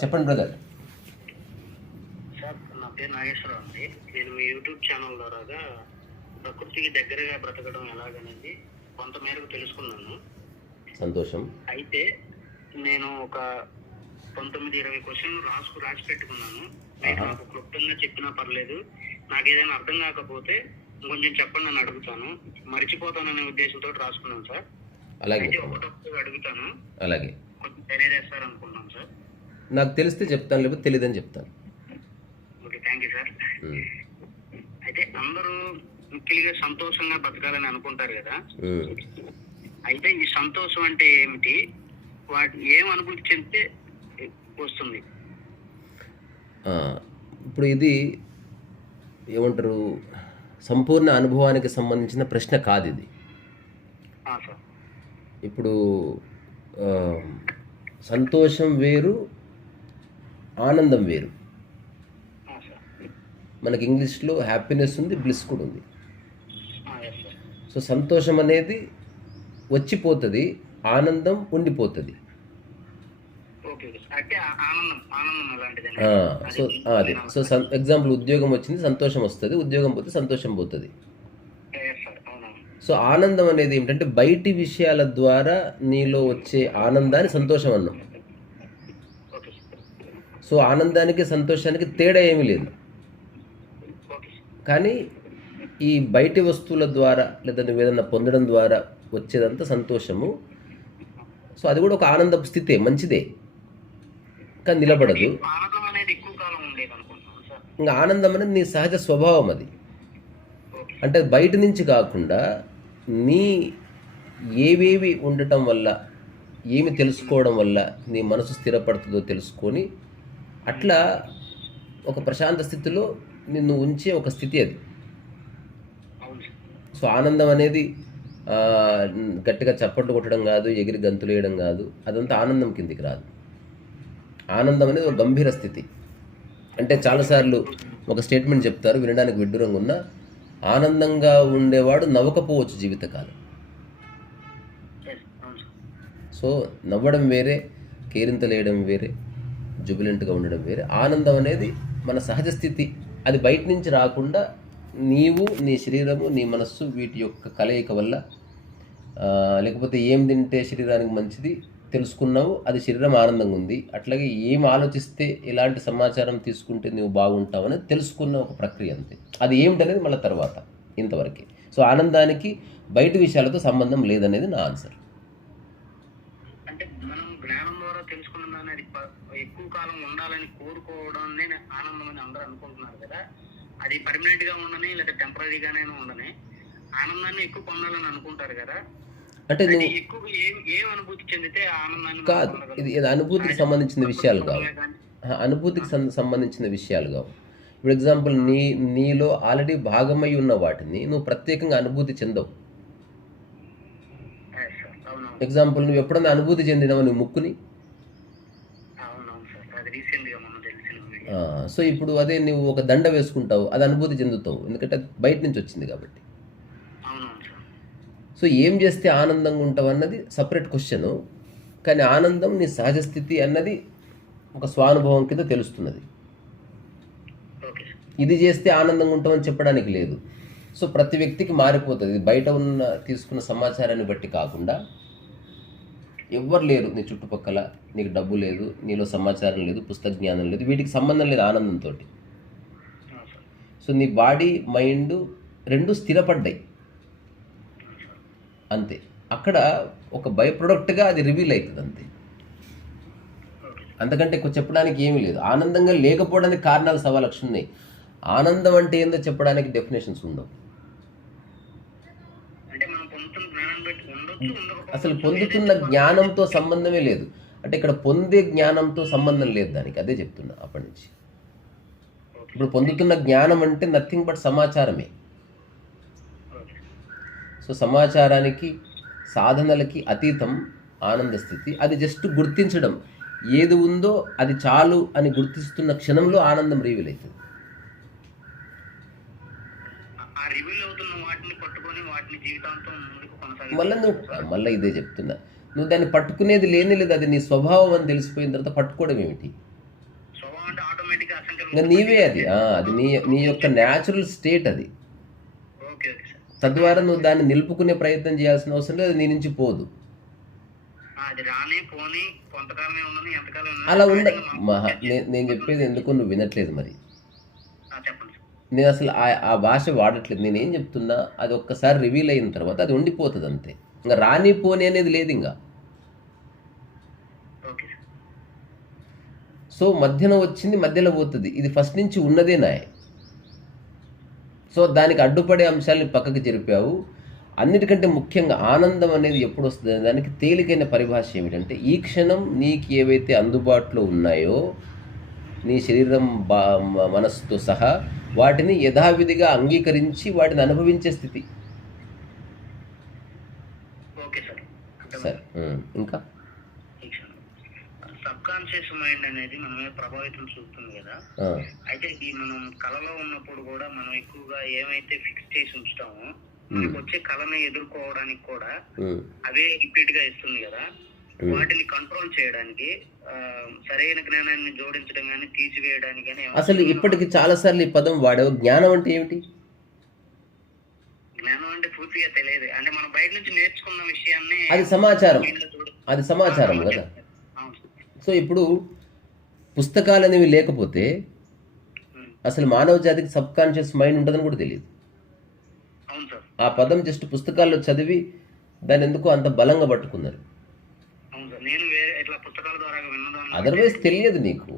చెప్పండి brother. Sir నా పేరు నాగేశ్వరరావు అండి. నేను మీ యూట్యూబ్ ఛానల్ ద్వారాగా ప్రకృతికి దగ్గరగా బ్రతకడం ఎలాగనేది కొంత మేరకు తెలుసుకున్నాను. సంతోషం. అయితే నేను ఒక 19-20 క్వశ్చన్లు రాసి పెట్టుకున్నాను. మీరు నాకు క్లుప్తంగా చెప్పినా పర్లేదు. నాకు ఏదైనా అర్థం కాకపోతే కొంచెం చెప్పండి అని అడుగుతాను. మర్చిపోతాననే ఉద్దేశంతో రాసుకున్నాను సార్. అలాగే అయితే ఒకటొకటి అడుగుతాను. అలాగే కొంచెం తెలియజేస్తారు అనుకుంటున్నాను సార్. నాకు తెలిస్తే చెప్తాను, లేకపోతే తెలియదని చెప్తాను. Okay, thank you sir. అయితే అందరూ ముఖ్యంగా సంతోషంగా బతకాలని అనుకుంటారు కదా. అయితే ఈ సంతోషం అంటే ఏమిటి, వాటి ఏం అనుభూతి చెందితే వస్తుంది? ఇప్పుడు ఇది ఏమంటారు, సంపూర్ణ అనుభవానికి సంబంధించిన ప్రశ్న కాదు ఇది. ఇప్పుడు సంతోషం వేరు, ఆనందం వేరు. మనకి ఇంగ్లీష్లో హ్యాపీనెస్ ఉంది, బ్లిస్ కూడా ఉంది. సో సంతోషం అనేది వచ్చిపోతుంది, ఆనందం ఉండిపోతుంది. సో అది ఎగ్జాంపుల్, ఉద్యోగం వచ్చింది, సంతోషం వస్తుంది. ఉద్యోగం పోతే సంతోషం పోతుంది. సో ఆనందం అనేది ఏమిటంటే బయటి విషయాల ద్వారా నీలో వచ్చే ఆనందాన్ని సంతోషం అన్నాం. సో ఆనందానికి సంతోషానికి తేడా ఏమీ లేదు. కానీ ఈ బయటి వస్తువుల ద్వారా లేదా నువ్వు ఏదన్నా పొందడం ద్వారా వచ్చేదంతా సంతోషము. సో అది కూడా ఒక ఆనందపు స్థితే, మంచిదే, కానీ నిలబడదు. ఇంకా ఆనందం అనేది నీ సహజ స్వభావం. అది అంటే బయట నుంచి కాకుండా నీ ఏవేవి ఉండటం వల్ల, ఏమి తెలుసుకోవడం వల్ల నీ మనసు స్థిరపడుతుందో తెలుసుకొని అట్లా ఒక ప్రశాంత స్థితిలో నిన్ను ఉంచే ఒక స్థితి అది. సో ఆనందం అనేది గట్టిగా చప్పట్లు కొట్టడం కాదు, ఎగిరి గంతులు వేయడం కాదు, అదంతా ఆనందం కిందికి రాదు. ఆనందం అనేది ఒక గంభీర స్థితి. అంటే చాలాసార్లు ఒక స్టేట్మెంట్ చెప్తారు, వినడానికి విడ్డూరంగా ఉన్న, ఆనందంగా ఉండేవాడు నవ్వకపోవచ్చు జీవితకాలం. సో నవ్వడం వేరే, కేరింతలేయడం వేరే, జుబిలెంట్గా ఉండడం వేరే. ఆనందం అనేది మన సహజ స్థితి. అది బయట నుంచి రాకుండా నీవు, నీ శరీరము, నీ మనస్సు వీటి యొక్క కలయిక వల్ల, లేకపోతే ఏం తింటే శరీరానికి మంచిది తెలుసుకున్నావు, అది శరీరం ఆనందంగా ఉంది. అట్లాగే ఏం ఆలోచిస్తే, ఎలాంటి సమాచారం తీసుకుంటే నువ్వు బాగుంటావు అనేది తెలుసుకున్న ఒక ప్రక్రియ అంతే. అది ఏమిటనేది మళ్ళీ తర్వాత, ఇంతవరకే. సో ఆనందానికి బయట విషయాలతో సంబంధం లేదనేది నా ఆన్సర్. అంటే మనం జ్ఞానం ద్వారా తెలుసుకున్న అనేది ఎక్కువ కాలం ఉండాలని కోరుకోవడం ఆనందం అని అందరూ అనుకుంటున్నారు కదా. అది పర్మనెంట్ గా ఉండని లేదా టెంపరీగానే ఉండని ఆనందాన్ని ఎక్కువ పొందాలని అనుకుంటారు కదా. అంటే నువ్వు ఎక్కువ ఏం అనుభూతి చెందితే ఆనందాన్ని కాదు, ఇది అనుభూతికి సంబంధించిన విషయాలు కావు. అనుభూతికి సంబంధించిన విషయాలు కావు. ఇప్పుడు ఎగ్జాంపుల్, నీలో ఆల్రెడీ భాగమై ఉన్న వాటిని నువ్వు ప్రత్యేకంగా అనుభూతి చెందవు. ఎగ్జాంపుల్, నువ్వు ఎప్పుడన్నా అనుభూతి చెందినావు నువ్వు ముక్కుని. సో ఇప్పుడు అదే నువ్వు ఒక దండ వేసుకుంటావు, అది అనుభూతి చెందుతావు, ఎందుకంటే అది బయట నుంచి వచ్చింది కాబట్టి. సో ఏం చేస్తే ఆనందంగా ఉంటావు అన్నది సపరేట్ క్వశ్చను. కానీ ఆనందం నీ సహజ స్థితి అన్నది ఒక స్వానుభవం కింద తెలుస్తున్నది. ఇది చేస్తే ఆనందంగా ఉంటామని చెప్పడానికి లేదు. సో ప్రతి వ్యక్తికి మారిపోతుంది. బయట ఉన్న తీసుకున్న సమాచారాన్ని బట్టి కాకుండా, ఎవ్వరు లేరు నీ చుట్టుపక్కల, నీకు డబ్బు లేదు, నీలో సమాచారం లేదు, పుస్తక జ్ఞానం లేదు, వీటికి సంబంధం లేదు ఆనందంతో. సో నీ బాడీ, మైండ్ రెండు స్థిరపడ్డాయి అంతే. అక్కడ ఒక బై ప్రొడక్ట్గా అది రివీల్ అవుతుంది అంతే. అంతకంటే ఎక్కువ చెప్పడానికి ఏమీ లేదు. ఆనందంగా లేకపోవడానికి కారణాలు సవాలక్షలు ఉన్నాయి. ఆనందం అంటే ఏందో చెప్పడానికి డెఫినేషన్స్ ఉండవు. అసలు పొందుతున్న జ్ఞానంతో సంబంధమే లేదు. అంటే ఇక్కడ పొందే జ్ఞానంతో సంబంధం లేదు దానికి, అదే చెప్తున్నా అప్పటి నుంచి. ఇప్పుడు పొందుతున్న జ్ఞానం అంటే నథింగ్ బట్ సమాచారమే. సో సమాచారానికి, సాధనలకి అతీతం ఆనంద స్థితి. అది జస్ట్ గుర్తించడం, ఏది ఉందో అది చాలు అని గుర్తిస్తున్న క్షణంలో ఆనందం రివీల్ అవుతుంది. మళ్ళీ ఇదే చెప్తున్నా, నువ్వు దాన్ని పట్టుకునేది లేని లేదు, అది నీ స్వభావం అని తెలిసిపోయిన తర్వాత పట్టుకోవడం ఏమిటి? ఇంకా నీవే అది అది నీ యొక్క న్యాచురల్ స్టేట్ అది. Okay okay sir. తద్వారా నువ్వు దాన్ని నిలుపుకునే ప్రయత్నం చేయాల్సిన అవసరం లేదు, అది నీ నుంచి పోదు. అది రాని పోని కొంతకాలమే ఉన్నది, ఎంతకాలం ఉన్నది అలా ఉండ సహజంగా మహా నేను చెప్పేది ఎందుకు నువ్వు వినట్లేదు మరి. చెప్పండి సార్. నేను అసలు ఆ భాష వాడట్లేదు. నేనేం చెప్తున్నా, అది ఒక్కసారి రివీల్ అయిన తర్వాత అది ఉండిపోతుంది అంతే. ఇంకా రాని పోని అనేది లేదు ఇంకా. Okay sir. సో మధ్యన వచ్చింది మధ్యలో పోతుంది, ఇది ఫస్ట్ నుంచి ఉన్నదే నాయ. సో దానికి అడ్డుపడే అంశాలని పక్కకి జరిపావు. అన్నిటికంటే ముఖ్యంగా ఆనందం అనేది ఎప్పుడు వస్తుంది, దానికి తేలికైన పరిభాష ఏమిటంటే, ఈ క్షణం నీకు ఏవైతే అందుబాటులో ఉన్నాయో నీ శరీరం మనస్సుతో సహా వాటిని యథావిధిగా అంగీకరించి వాటిని అనుభవించే స్థితి. Okay sir. సరే, ఇంకా సబ్ కాన్షియస్ మైండ్ అనేది మనమే ప్రభావితం చూస్తుంది కదా. అయితే ఈ మనం కళలో ఉన్నప్పుడు కూడా మనం ఎక్కువగా ఏమైతే ఫిక్స్ చేసి ఉంచుతామో మనకు వచ్చే కళని ఎదుర్కోవడానికి కూడా అవే రిపీట్ గా ఇస్తుంది కదా. వాటిని కంట్రోల్ చేయడానికి సరైన జ్ఞానాన్ని జోడించడం కానీ తీసివేయడానికి కానీ అసలు ఇప్పటికి చాలా సార్లు ఈ పదం వాడావు. జ్ఞానం అంటే ఏమిటి? జ్ఞానం అంటే పూర్తిగా తెలియదు. అంటే మనం బయట నుంచి నేర్చుకున్న విషయాన్ని అది సమాచారం, అది సమాచారం కదా. సో ఇప్పుడు పుస్తకాలు అనేవి లేకపోతే అసలు మానవ జాతికి సబ్ కాన్షియస్ మైండ్ ఉంటుందని కూడా తెలియదు. ఆ పదం జస్ట్ పుస్తకాల్లో చదివి దాన్ని ఎందుకు అంత బలంగా పట్టుకున్నారు. అదర్వైజ్ తెలియదు నీకు.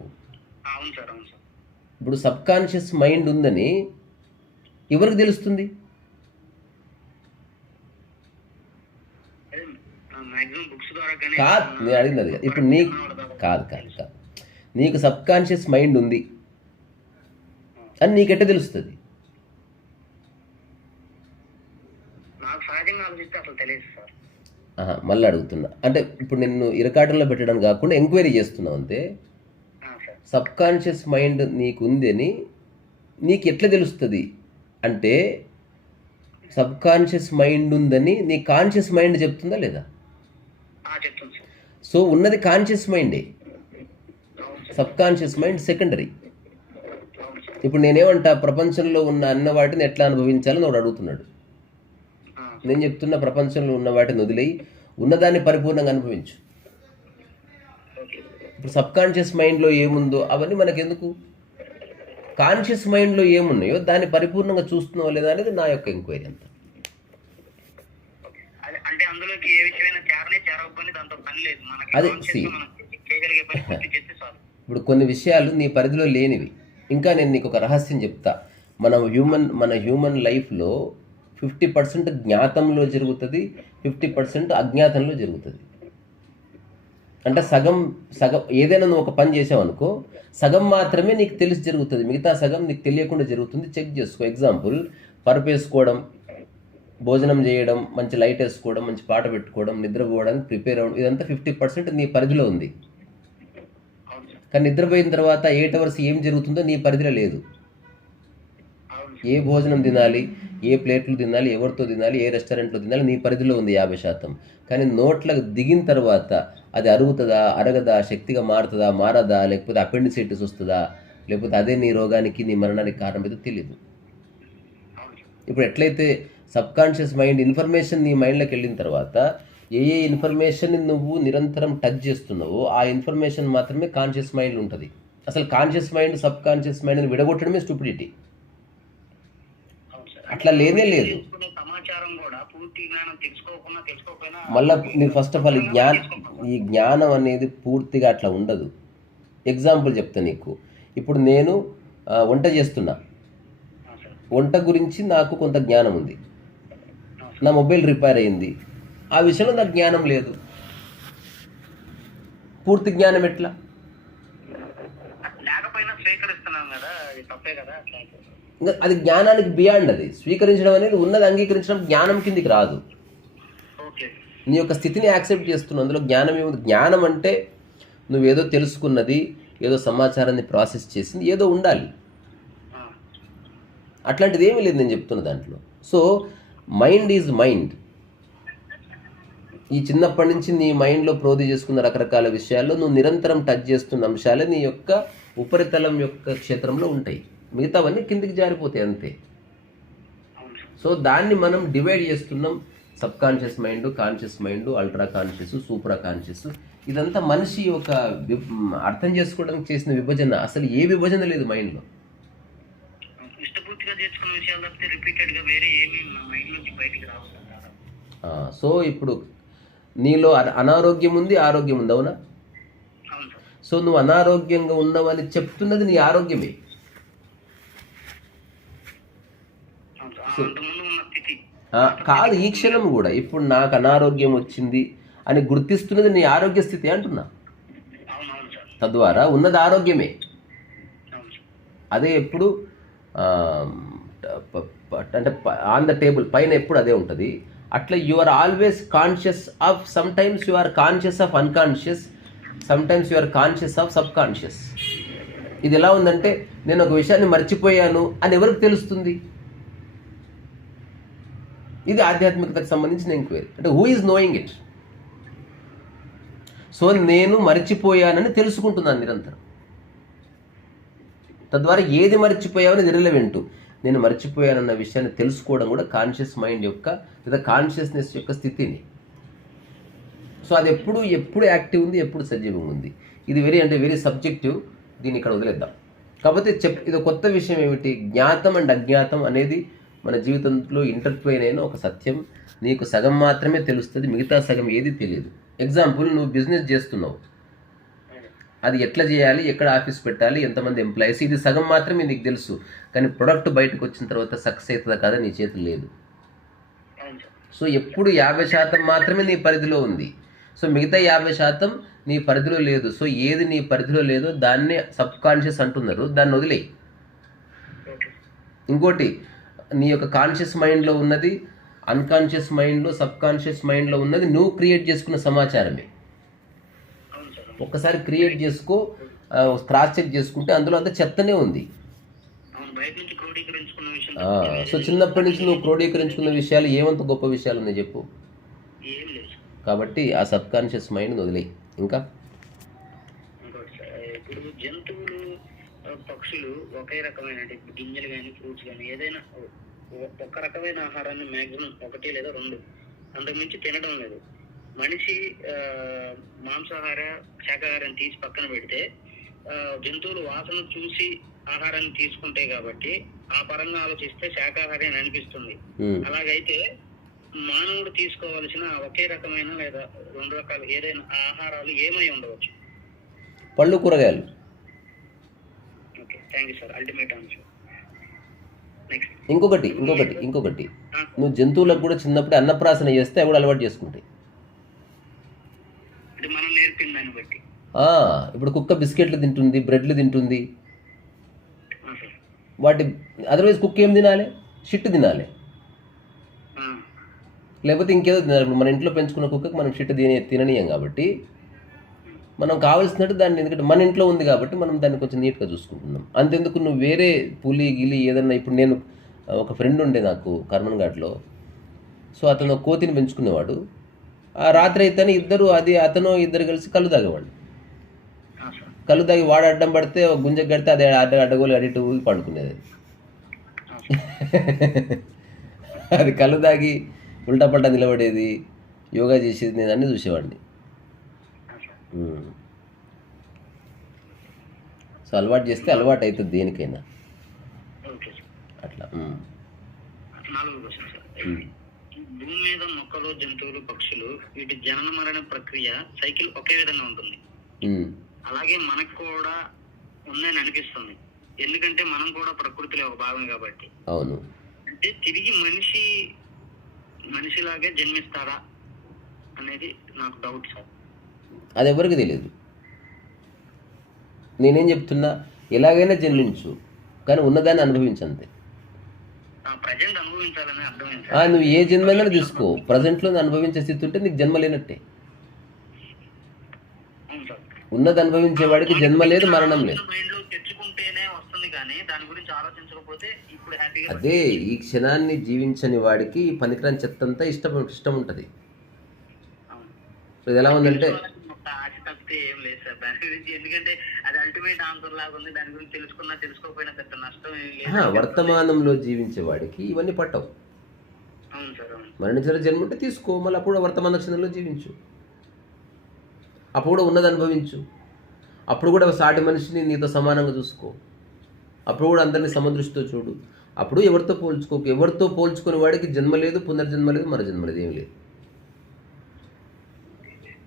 ఇప్పుడు సబ్ కాన్షియస్ మైండ్ ఉందని ఎవరికి తెలుస్తుంది? కాదు, నేను అడిగినది కాదు. ఇప్పుడు నీకు కాదు కాదు కాదు నీకు సబ్ కాన్షియస్ మైండ్ ఉంది అని నీకెట్ట తెలుస్తుంది? మళ్ళీ అడుగుతున్నా, అంటే ఇప్పుడు నిన్ను ఇరకాటంలో పెట్టడం కాకుండా ఎంక్వైరీ చేస్తున్నావు అంతే. సబ్ కాన్షియస్ మైండ్ నీకు ఉందని నీకు ఎట్లా తెలుస్తుంది అంటే, సబ్ కాన్షియస్ మైండ్ ఉందని నీ కాన్షియస్ మైండ్ చెప్తుందా లేదా? సో ఉన్నది కాన్షియస్ మైండే, సబ్ కాన్షియస్ మైండ్ సెకండరీ. ఇప్పుడు నేనేమంటా, ప్రపంచంలో ఉన్న అన్న వాటిని ఎట్లా అనుభవించాలని వాడు అడుగుతున్నాడు. నేను చెప్తున్న ప్రపంచంలో ఉన్న వాటిని వదిలేయి ఉన్నదాన్ని పరిపూర్ణంగా అనుభవించు. ఇప్పుడు సబ్ కాన్షియస్ మైండ్లో ఏముందో అవన్నీ మనకెందుకు? కాన్షియస్ మైండ్లో ఏమున్నాయో దాన్ని పరిపూర్ణంగా చూస్తున్నావా లేదా అనేది నా యొక్క ఎంక్వైరీ అంతా. అదే ఇప్పుడు కొన్ని విషయాలు నీ పరిధిలో లేనివి. ఇంకా నేను నీకు ఒక రహస్యం చెప్తా. మన హ్యూమన్ లైఫ్లో 50% జ్ఞాతంలో జరుగుతుంది, 50% అజ్ఞాతంలో జరుగుతుంది. అంటే సగం ఏదైనా నువ్వు ఒక పని చేసావు అనుకో, సగం మాత్రమే నీకు తెలిసి జరుగుతుంది, మిగతా సగం నీకు తెలియకుండా జరుగుతుంది. చెక్ చేసుకో. ఎగ్జాంపుల్, పరుపు వేసుకోవడం, భోజనం చేయడం, మంచి లైట్ వేసుకోవడం, మంచి పాట పెట్టుకోవడం, నిద్రపోవడానికి ప్రిపేర్ అవ్వడం, ఇదంతా 50% నీ పరిధిలో ఉంది. కానీ నిద్రపోయిన తర్వాత 8 hours ఏం జరుగుతుందో నీ పరిధిలో లేదు. ఏ భోజనం తినాలి, ఏ ప్లేట్లు తినాలి, ఎవరితో తినాలి, ఏ రెస్టారెంట్లో తినాలి, నీ పరిధిలో ఉంది 50%. కానీ నోట్లకు దిగిన తర్వాత అది అరుగుతుందా, అరగదా, శక్తిగా మారుతుందా, మారదా, లేకపోతే అపెండిసైటిస్ వస్తుందా, లేకపోతే అదే నీ రోగానికి, నీ మరణానికి కారణం అయితే తెలియదు. ఇప్పుడు ఎట్లయితే సబ్ కాన్షియస్ మైండ్ ఇన్ఫర్మేషన్ నీ మైండ్లోకి వెళ్ళిన తర్వాత ఏ ఇన్ఫర్మేషన్ నువ్వు నిరంతరం టచ్ చేస్తున్నావో ఆ ఇన్ఫర్మేషన్ మాత్రమే కాన్షియస్ మైండ్ ఉంటుంది. అసలు కాన్షియస్ మైండ్ సబ్ కాన్షియస్ మైండ్ని విడగొట్టడమే స్టూపిడిటీ. అట్లా లేనే లేదు. మళ్ళీ నీకు ఫస్ట్ ఆఫ్ ఆల్ ఈ జ్ఞానం అనేది పూర్తిగా అట్లా ఉండదు. ఎగ్జాంపుల్ చెప్తా నీకు. ఇప్పుడు నేను వంట చేస్తున్నా, వంట గురించి నాకు కొంత జ్ఞానం ఉంది. నా మొబైల్ రిపేర్ అయింది, ఆ విషయంలో నాకు జ్ఞానం లేదు. పూర్తి జ్ఞానం ఎట్లా? అది జ్ఞానానికి బియాండ్. అది స్వీకరించడం అనేది ఉన్నది అంగీకరించడం జ్ఞానం కిందికి రాదు. నీ యొక్క స్థితిని యాక్సెప్ట్ చేస్తున్నావు, అందులో జ్ఞానం ఏముంది? జ్ఞానం అంటే నువ్వేదో తెలుసుకున్నది, ఏదో సమాచారాన్ని ప్రాసెస్ చేసింది, ఏదో ఉండాలి. అట్లాంటిది ఏమీ లేదు నేను చెప్తున్న దాంట్లో. So mind is mind. ఈ చిన్నప్పటి నుంచి నీ మైండ్లో ప్రోధి చేసుకున్న రకరకాల విషయాల్లో నువ్వు నిరంతరం టచ్ చేస్తున్న అంశాలే నీ యొక్క ఉపరితలం యొక్క క్షేత్రంలో ఉంటాయి. మిగతావన్నీ కిందికి జారిపోతాయి అంతే. అవును సార్. సో దాన్ని మనం డివైడ్ చేస్తున్నాం. Sub conscious mind, conscious mind, ultra conscious, super conscious. ఇదంతా మనిషి ఒక అర్థం చేసుకోవడానికి చేసిన విభజన. అసలు ఏ విభజన లేదు మైండ్లో. ఇష్టపూర్తిగా చేసుకున్న విషయాలు తప్పితే రిపీటెడ్ గా వేరే ఏమీ నా మైండ్ నుంచి బయటికి రావు సార్. సో ఇప్పుడు నీలో అనారోగ్యం ఉంది, ఆరోగ్యం ఉంది, అవునా? అవును సార్. సో నువ్వు అనారోగ్యంగా ఉన్నావని చెప్తున్నది నీ ఆరోగ్యమే. అవును సార్. అంతకుముందు ఉన్న స్థితి కాదు, ఈ క్షణం కూడా ఇప్పుడు నాకు అనారోగ్యం వచ్చింది అని గుర్తిస్తున్నది నీ ఆరోగ్య స్థితి అంటున్నా. అవునవును సార్. తద్వారా ఉన్నది ఆరోగ్యమే. అవును సార్. అదే ఎప్పుడు అంటే ఆన్ ద టేబుల్ పైన ఎప్పుడు అదే ఉంటుంది. అట్లా you are always conscious of, sometimes you are conscious of unconscious, sometimes you are conscious of subconscious. ఇది ఎలా ఉందంటే నేను ఒక విషయాన్ని మర్చిపోయాను అని ఎవరికి తెలుస్తుంది? ఇది ఆధ్యాత్మికతకు సంబంధించిన ఎంక్వైరీ. అంటే who is knowing it? So నేను మర్చిపోయానని తెలుసుకుంటున్నాను నిరంతరం. తద్వారా ఏది మర్చిపోయావని ఇర్రెలెవెంట్. నేను మర్చిపోయానన్న విషయాన్ని తెలుసుకోవడం కూడా కాన్షియస్ మైండ్ యొక్క లేదా కాన్షియస్నెస్ యొక్క స్థితిని. సో అది ఎప్పుడు యాక్టివ్ ఉంది, ఎప్పుడు సజీవంగా ఉంది. ఇది వెరీ సబ్జెక్టివ్. దీన్ని ఇక్కడ వదిలేద్దాం. కాకపోతే ఇది కొత్త విషయం ఏమిటి? జ్ఞాతం అండ్ అజ్ఞాతం అనేది మన జీవితంలో ఇంటర్ట్వైన్ అయిన ఒక సత్యం. నీకు సగం మాత్రమే తెలుస్తుంది, మిగతా సగం ఏది తెలియదు. ఎగ్జాంపుల్, నువ్వు బిజినెస్ చేస్తున్నావు, అది ఎట్లా చేయాలి, ఎక్కడ ఆఫీస్ పెట్టాలి, ఎంతమంది ఎంప్లాయీస్, ఇది సగం మాత్రమే నీకు తెలుసు. కానీ ప్రొడక్ట్ బయటకు వచ్చిన తర్వాత సక్సెస్ అవుతుందా కదా నీ చేతులు లేదు. సో ఎప్పుడు 50% మాత్రమే నీ పరిధిలో ఉంది. సో మిగతా 50% నీ పరిధిలో లేదు. సో ఏది నీ పరిధిలో లేదో దాన్నే సబ్ కాన్షియస్ అంటున్నారు, దాన్ని వదిలేయి. ఇంకోటి, నీ యొక్క కాన్షియస్ మైండ్లో ఉన్నది, అన్కాన్షియస్ మైండ్లో, సబ్ కాన్షియస్ మైండ్లో ఉన్నది నువ్వు క్రియేట్ చేసుకున్న సమాచారమే. ఒక్కసారి క్రియేట్ చేసుకో, క్రాస్ చెక్ చేసుకుంటే అందులో అంత చెత్తనే ఉంది. సో చిన్నప్పటి నుంచి నువ్వు క్రోడీకరించుకున్న విషయాలు ఏమంత గొప్ప విషయాలు ఉన్నాయి చెప్పు. కాబట్టి ఆ సబ్ కాన్షియస్ మైండ్ వదిలేయి. ఇంకా ఇప్పుడు జంతువులు, పక్షులు ఒకే రకమైన గింజలు కానీ ఫ్రూట్స్ కానీ ఏదైనా ఒక రకమైన ఆహారాన్ని మ్యాక్సిమం 1 లేదా 2 అంతకుమించి తినడం లేదు. మనిషి మాంసాహార శాకాహారాన్ని తీసి పక్కన పెడితే జంతువులు వాసన చూసి ఆహారాన్ని తీసుకుంటాయి కాబట్టి ఆ పరంగా ఆలోచిస్తే శాకాహారి అని అనిపిస్తుంది. అలాగైతే మానవుడు తీసుకోవాల్సిన ఒకే రకమైన లేదా 2 రకాలు ఏదైనా ఆహారాలు ఏమై ఉండవచ్చు? పళ్ళు, కూరగాయలు. Okay, thank you sir. Ultimate answer. Next ఇంకొకటి నువ్వు జంతువులకు కూడా చిన్నప్పుడే అన్నప్రాసన చేస్తే అవి కూడా అలవాటు చేసుకుంటాయి. మనం నేర్పిన దాన్ని బట్టి. ఇప్పుడు కుక్క బిస్కెట్లు తింటుంది, బ్రెడ్లు తింటుంది. వాటి అదర్వైజ్ కుక్క ఏం తినాలి? షిట్ తినాలి, లేకపోతే ఇంకేదో తినాలి. ఇప్పుడు మన ఇంట్లో పెంచుకున్న కుక్కకి మనం షిట్ తిననీయం కాబట్టి మనం కావాల్సినట్టు దాన్ని, ఎందుకంటే మన ఇంట్లో ఉంది కాబట్టి మనం దాన్ని కొంచెం నీట్గా చూసుకుంటున్నాం. అంతెందుకు నువ్వు వేరే పులి గిలి ఏదన్నా, ఇప్పుడు నేను ఒక ఫ్రెండ్ ఉండే నాకు కర్మన్ ఘాట్లో. సో అతను కోతిని పెంచుకునేవాడు. ఆ రాత్రి అయితే అతను ఇద్దరు కలిసి కళ్ళు తాగేవాడు. కళ్ళు తాగి వాడు అడ్డం పడితే గుంజకు కడితే అదే అడ్డగోలు అడిటు ఊగి పడుకునేది. అది కళ్ళు తాగి ఉల్టా పల్టా నిలబడేది, యోగా చేసేది, నేను అన్నీ చూసేవాడిని. సో అలవాటు చేస్తే అలవాటు అవుతుంది దేనికైనా అట్లా. భూమి మీద మొక్కలు, జంతువులు, పక్షులు వీటి జనన మరణ ప్రక్రియ సైకిల్ ఒకే విధంగా ఉంటుంది. అలాగే మనకు కూడా ఉందని అనిపిస్తుంది, ఎందుకంటే మనం కూడా ప్రకృతిలో ఒక భాగం కాబట్టి. అవును. అంటే తిరిగి మనిషిలాగే జన్మిస్తారా అనేది నాకు డౌట్ సార్. అది ఎవరికి తెలియదు. నేనేం చెప్తున్నా, ఎలాగైనా జన్మించు, కానీ ఉన్నదాన్ని అనుభవించంతే. ప్రజెంట్ అనుభవించాలని అర్థమైంది. నువ్వు ఏ జన్మైనా తీసుకో, ప్రజెంట్లో అనుభవించే స్థితి ఉంటే నీకు జన్మ లేనట్టే. ఉన్నది అనుభవించే వాడికి జన్మ లేదు, మరణం లేదు. అదే ఈ క్షణాన్ని జీవించని వాడికి ఈ పనికిరాని చెత్తంతా ఇష్టం ఉంటుంది. ఇది ఎలా ఉందంటే ఒక ఆశ తప్పితే ఏం లేదు సార్ దాని గురించి. ఎందుకంటే అది అల్టిమేట్ ఆన్సర్ లాగా ఉంది. దాని గురించి తెలుసుకున్నా తెలుసుకోకపోయినా పెద్ద నష్టం ఏం లేదు. వర్తమానంలో జీవించే వాడికి ఇవన్నీ పట్టవు. అవును సార్, అవును. మరణించిన జన్మ ఉంటే తీసుకో, మళ్ళీ అప్పుడు వర్తమాన క్షణంలో జీవించు, అప్పుడు కూడా ఉన్నది అనుభవించు, అప్పుడు కూడా సాటి మనిషిని నీతో సమానంగా చూసుకో, అప్పుడు కూడా అందరినీ సమదృష్టితో చూడు. అప్పుడు ఎవరితో పోల్చుకోకు. ఎవరితో పోల్చుకునే వాడికి జన్మ లేదు, పునర్జన్మ లేదు, మరో జన్మ లేదు, ఏం లేదు.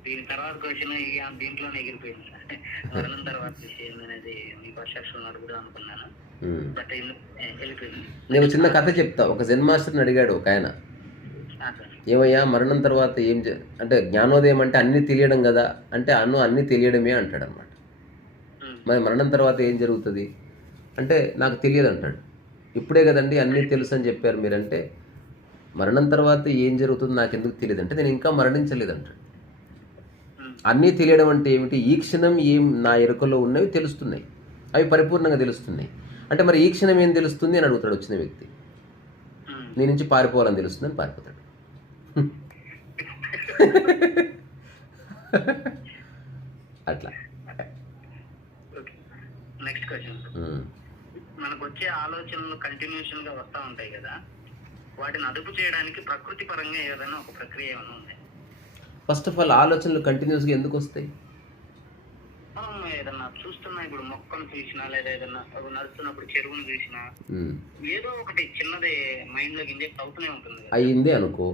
దీని తర్వాత క్వశ్చన్ దీంట్లోనే ఎగిరిపోయింది సార్. మరణం తర్వాత విషయం అనేది మీ పర్సెప్షన్ అడుగుదాం అనుకున్నాను, బట్ వెళ్ళిపోయింది. నేను చిన్న కథ చెప్తా. ఒక జెన్ మాస్టర్ని అడిగాడు ఒక ఆయన, ఏమయ్యా మరణం తర్వాత ఏం అంటే జ్ఞానోదయం అంటే అన్నీ తెలియడం కదా అంటే అన్నీ తెలియడమే అంటాడు అనమాట. మరి మరణం తర్వాత ఏం జరుగుతుంది అంటే నాకు తెలియదు అంటాడు. ఇప్పుడే కదండి అన్నీ తెలుసు అని చెప్పారు మీరంటే, మరణం తర్వాత ఏం జరుగుతుంది నాకు ఎందుకు తెలియదు అంటే నేను ఇంకా మరణించలేదు అంటాడు. అన్నీ తెలియడం అంటే ఏమిటి? ఈ క్షణం ఏం నా ఎరుకలో ఉన్నవి తెలుస్తున్నాయి, అవి పరిపూర్ణంగా తెలుస్తున్నాయి అంటే మరి ఈ క్షణం ఏం తెలుస్తుంది అని అడుగుతాడు వచ్చిన వ్యక్తి. నీ నుంచి పారిపోవాలని తెలుస్తుందని పారిపోతాడు. అట్లా. నెక్స్ట్ క్వశ్చన్, మనకు వచ్చే ఆలోచనలు కంటిన్యూషన్ గా వస్తూ ఉంటాయి కదా, వాటిని అదుపు చేయడానికి ప్రకృతి పరంగా ఏదైనా ఒక ప్రక్రియ ఏమైనా ఉంది? ఫస్ట్ ఆఫ్ ఆల్ ఆలోచనలు కంటిన్యూస్గా ఎందుకు వస్తాయి? మనం ఏదన్నా చూస్తున్నా, ఇప్పుడు మొక్కను చూసినా లేదా ఏదన్నా నడుస్తున్నప్పుడు చెరువును చూసినా ఏదో ఒకటి చిన్నది మైండ్ లోకి ఇంజెక్ట్ అవుతూనే ఉంటుంది. అయ్యిందే అనుకో,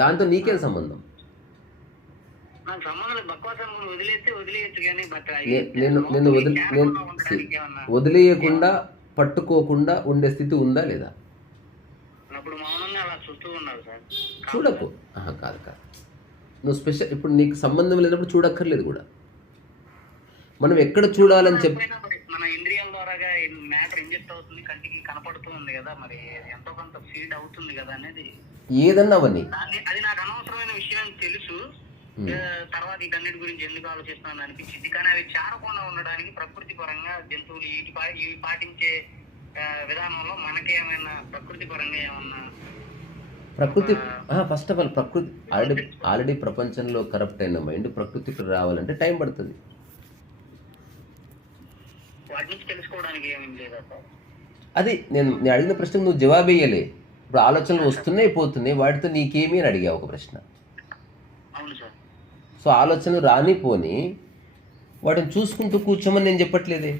దాంతో నీకేం సంబంధం? నాకు సంబంధం బక్వాసం వదిలేస్తే వదిలేయచ్చు కానీ బట్ నేను వదిలేయకుండా పట్టుకోకుండా ఉండే స్థితి ఉందా లేదా? అప్పుడు మౌనంగా అలా చూస్తూ ఉన్నారు సార్. చూడకు. కాదు కాదు, నువ్వు స్పెషల్ ఇప్పుడు నీకు సంబంధం లేనప్పుడు చూడక్కర్లేదు కూడా. మనం ఎక్కడ చూడాలని చెప్పి మన ఇంద్రియాల ద్వారాగా మ్యాటర్ ఇంజెక్ట్ అవుతుంది, కంటికి కనపడుతూ ఉంది కదా, మరి ఎంతో కొంత ఫీడ్ అవుతుంది కదా అనేది ఏదన్నా అవన్నీ. అది నాకు అనవసరమైన విషయం అని తెలుసు, తర్వాత వీటన్నిటి గురించి ఎందుకు ఆలోచిస్తున్నాను అనిపించింది. కానీ అవి చేరకుండా ఉండడానికి ప్రకృతి పరంగా జంతువులు ఇవి పాటించే విధానంలో మనకేమైనా ప్రకృతి పరంగా ఏమన్నా ప్రకృతి ఫస్ట్ ఆఫ్ ఆల్ ప్రకృతి ఆల్రెడీ ప్రపంచంలో కరప్ట్ అయిన మైండ్ ప్రకృతికి రావాలంటే టైం పడుతుంది. వాటి నుంచి తెలుసుకోవడానికి ఏమేమి లేదా సార్? అది నేను అడిగిన ప్రశ్నకు నువ్వు జవాబు వేయలే. ఇప్పుడు ఆలోచనలు వస్తున్నాయి పోతున్నాయి, వాటితో నీకేమీ అని అడిగా ఒక ప్రశ్న. అవును సార్. సో ఆలోచనలు రానిపోని వాటిని చూసుకుంటూ కూర్చోమని నేను చెప్పట్లేదే.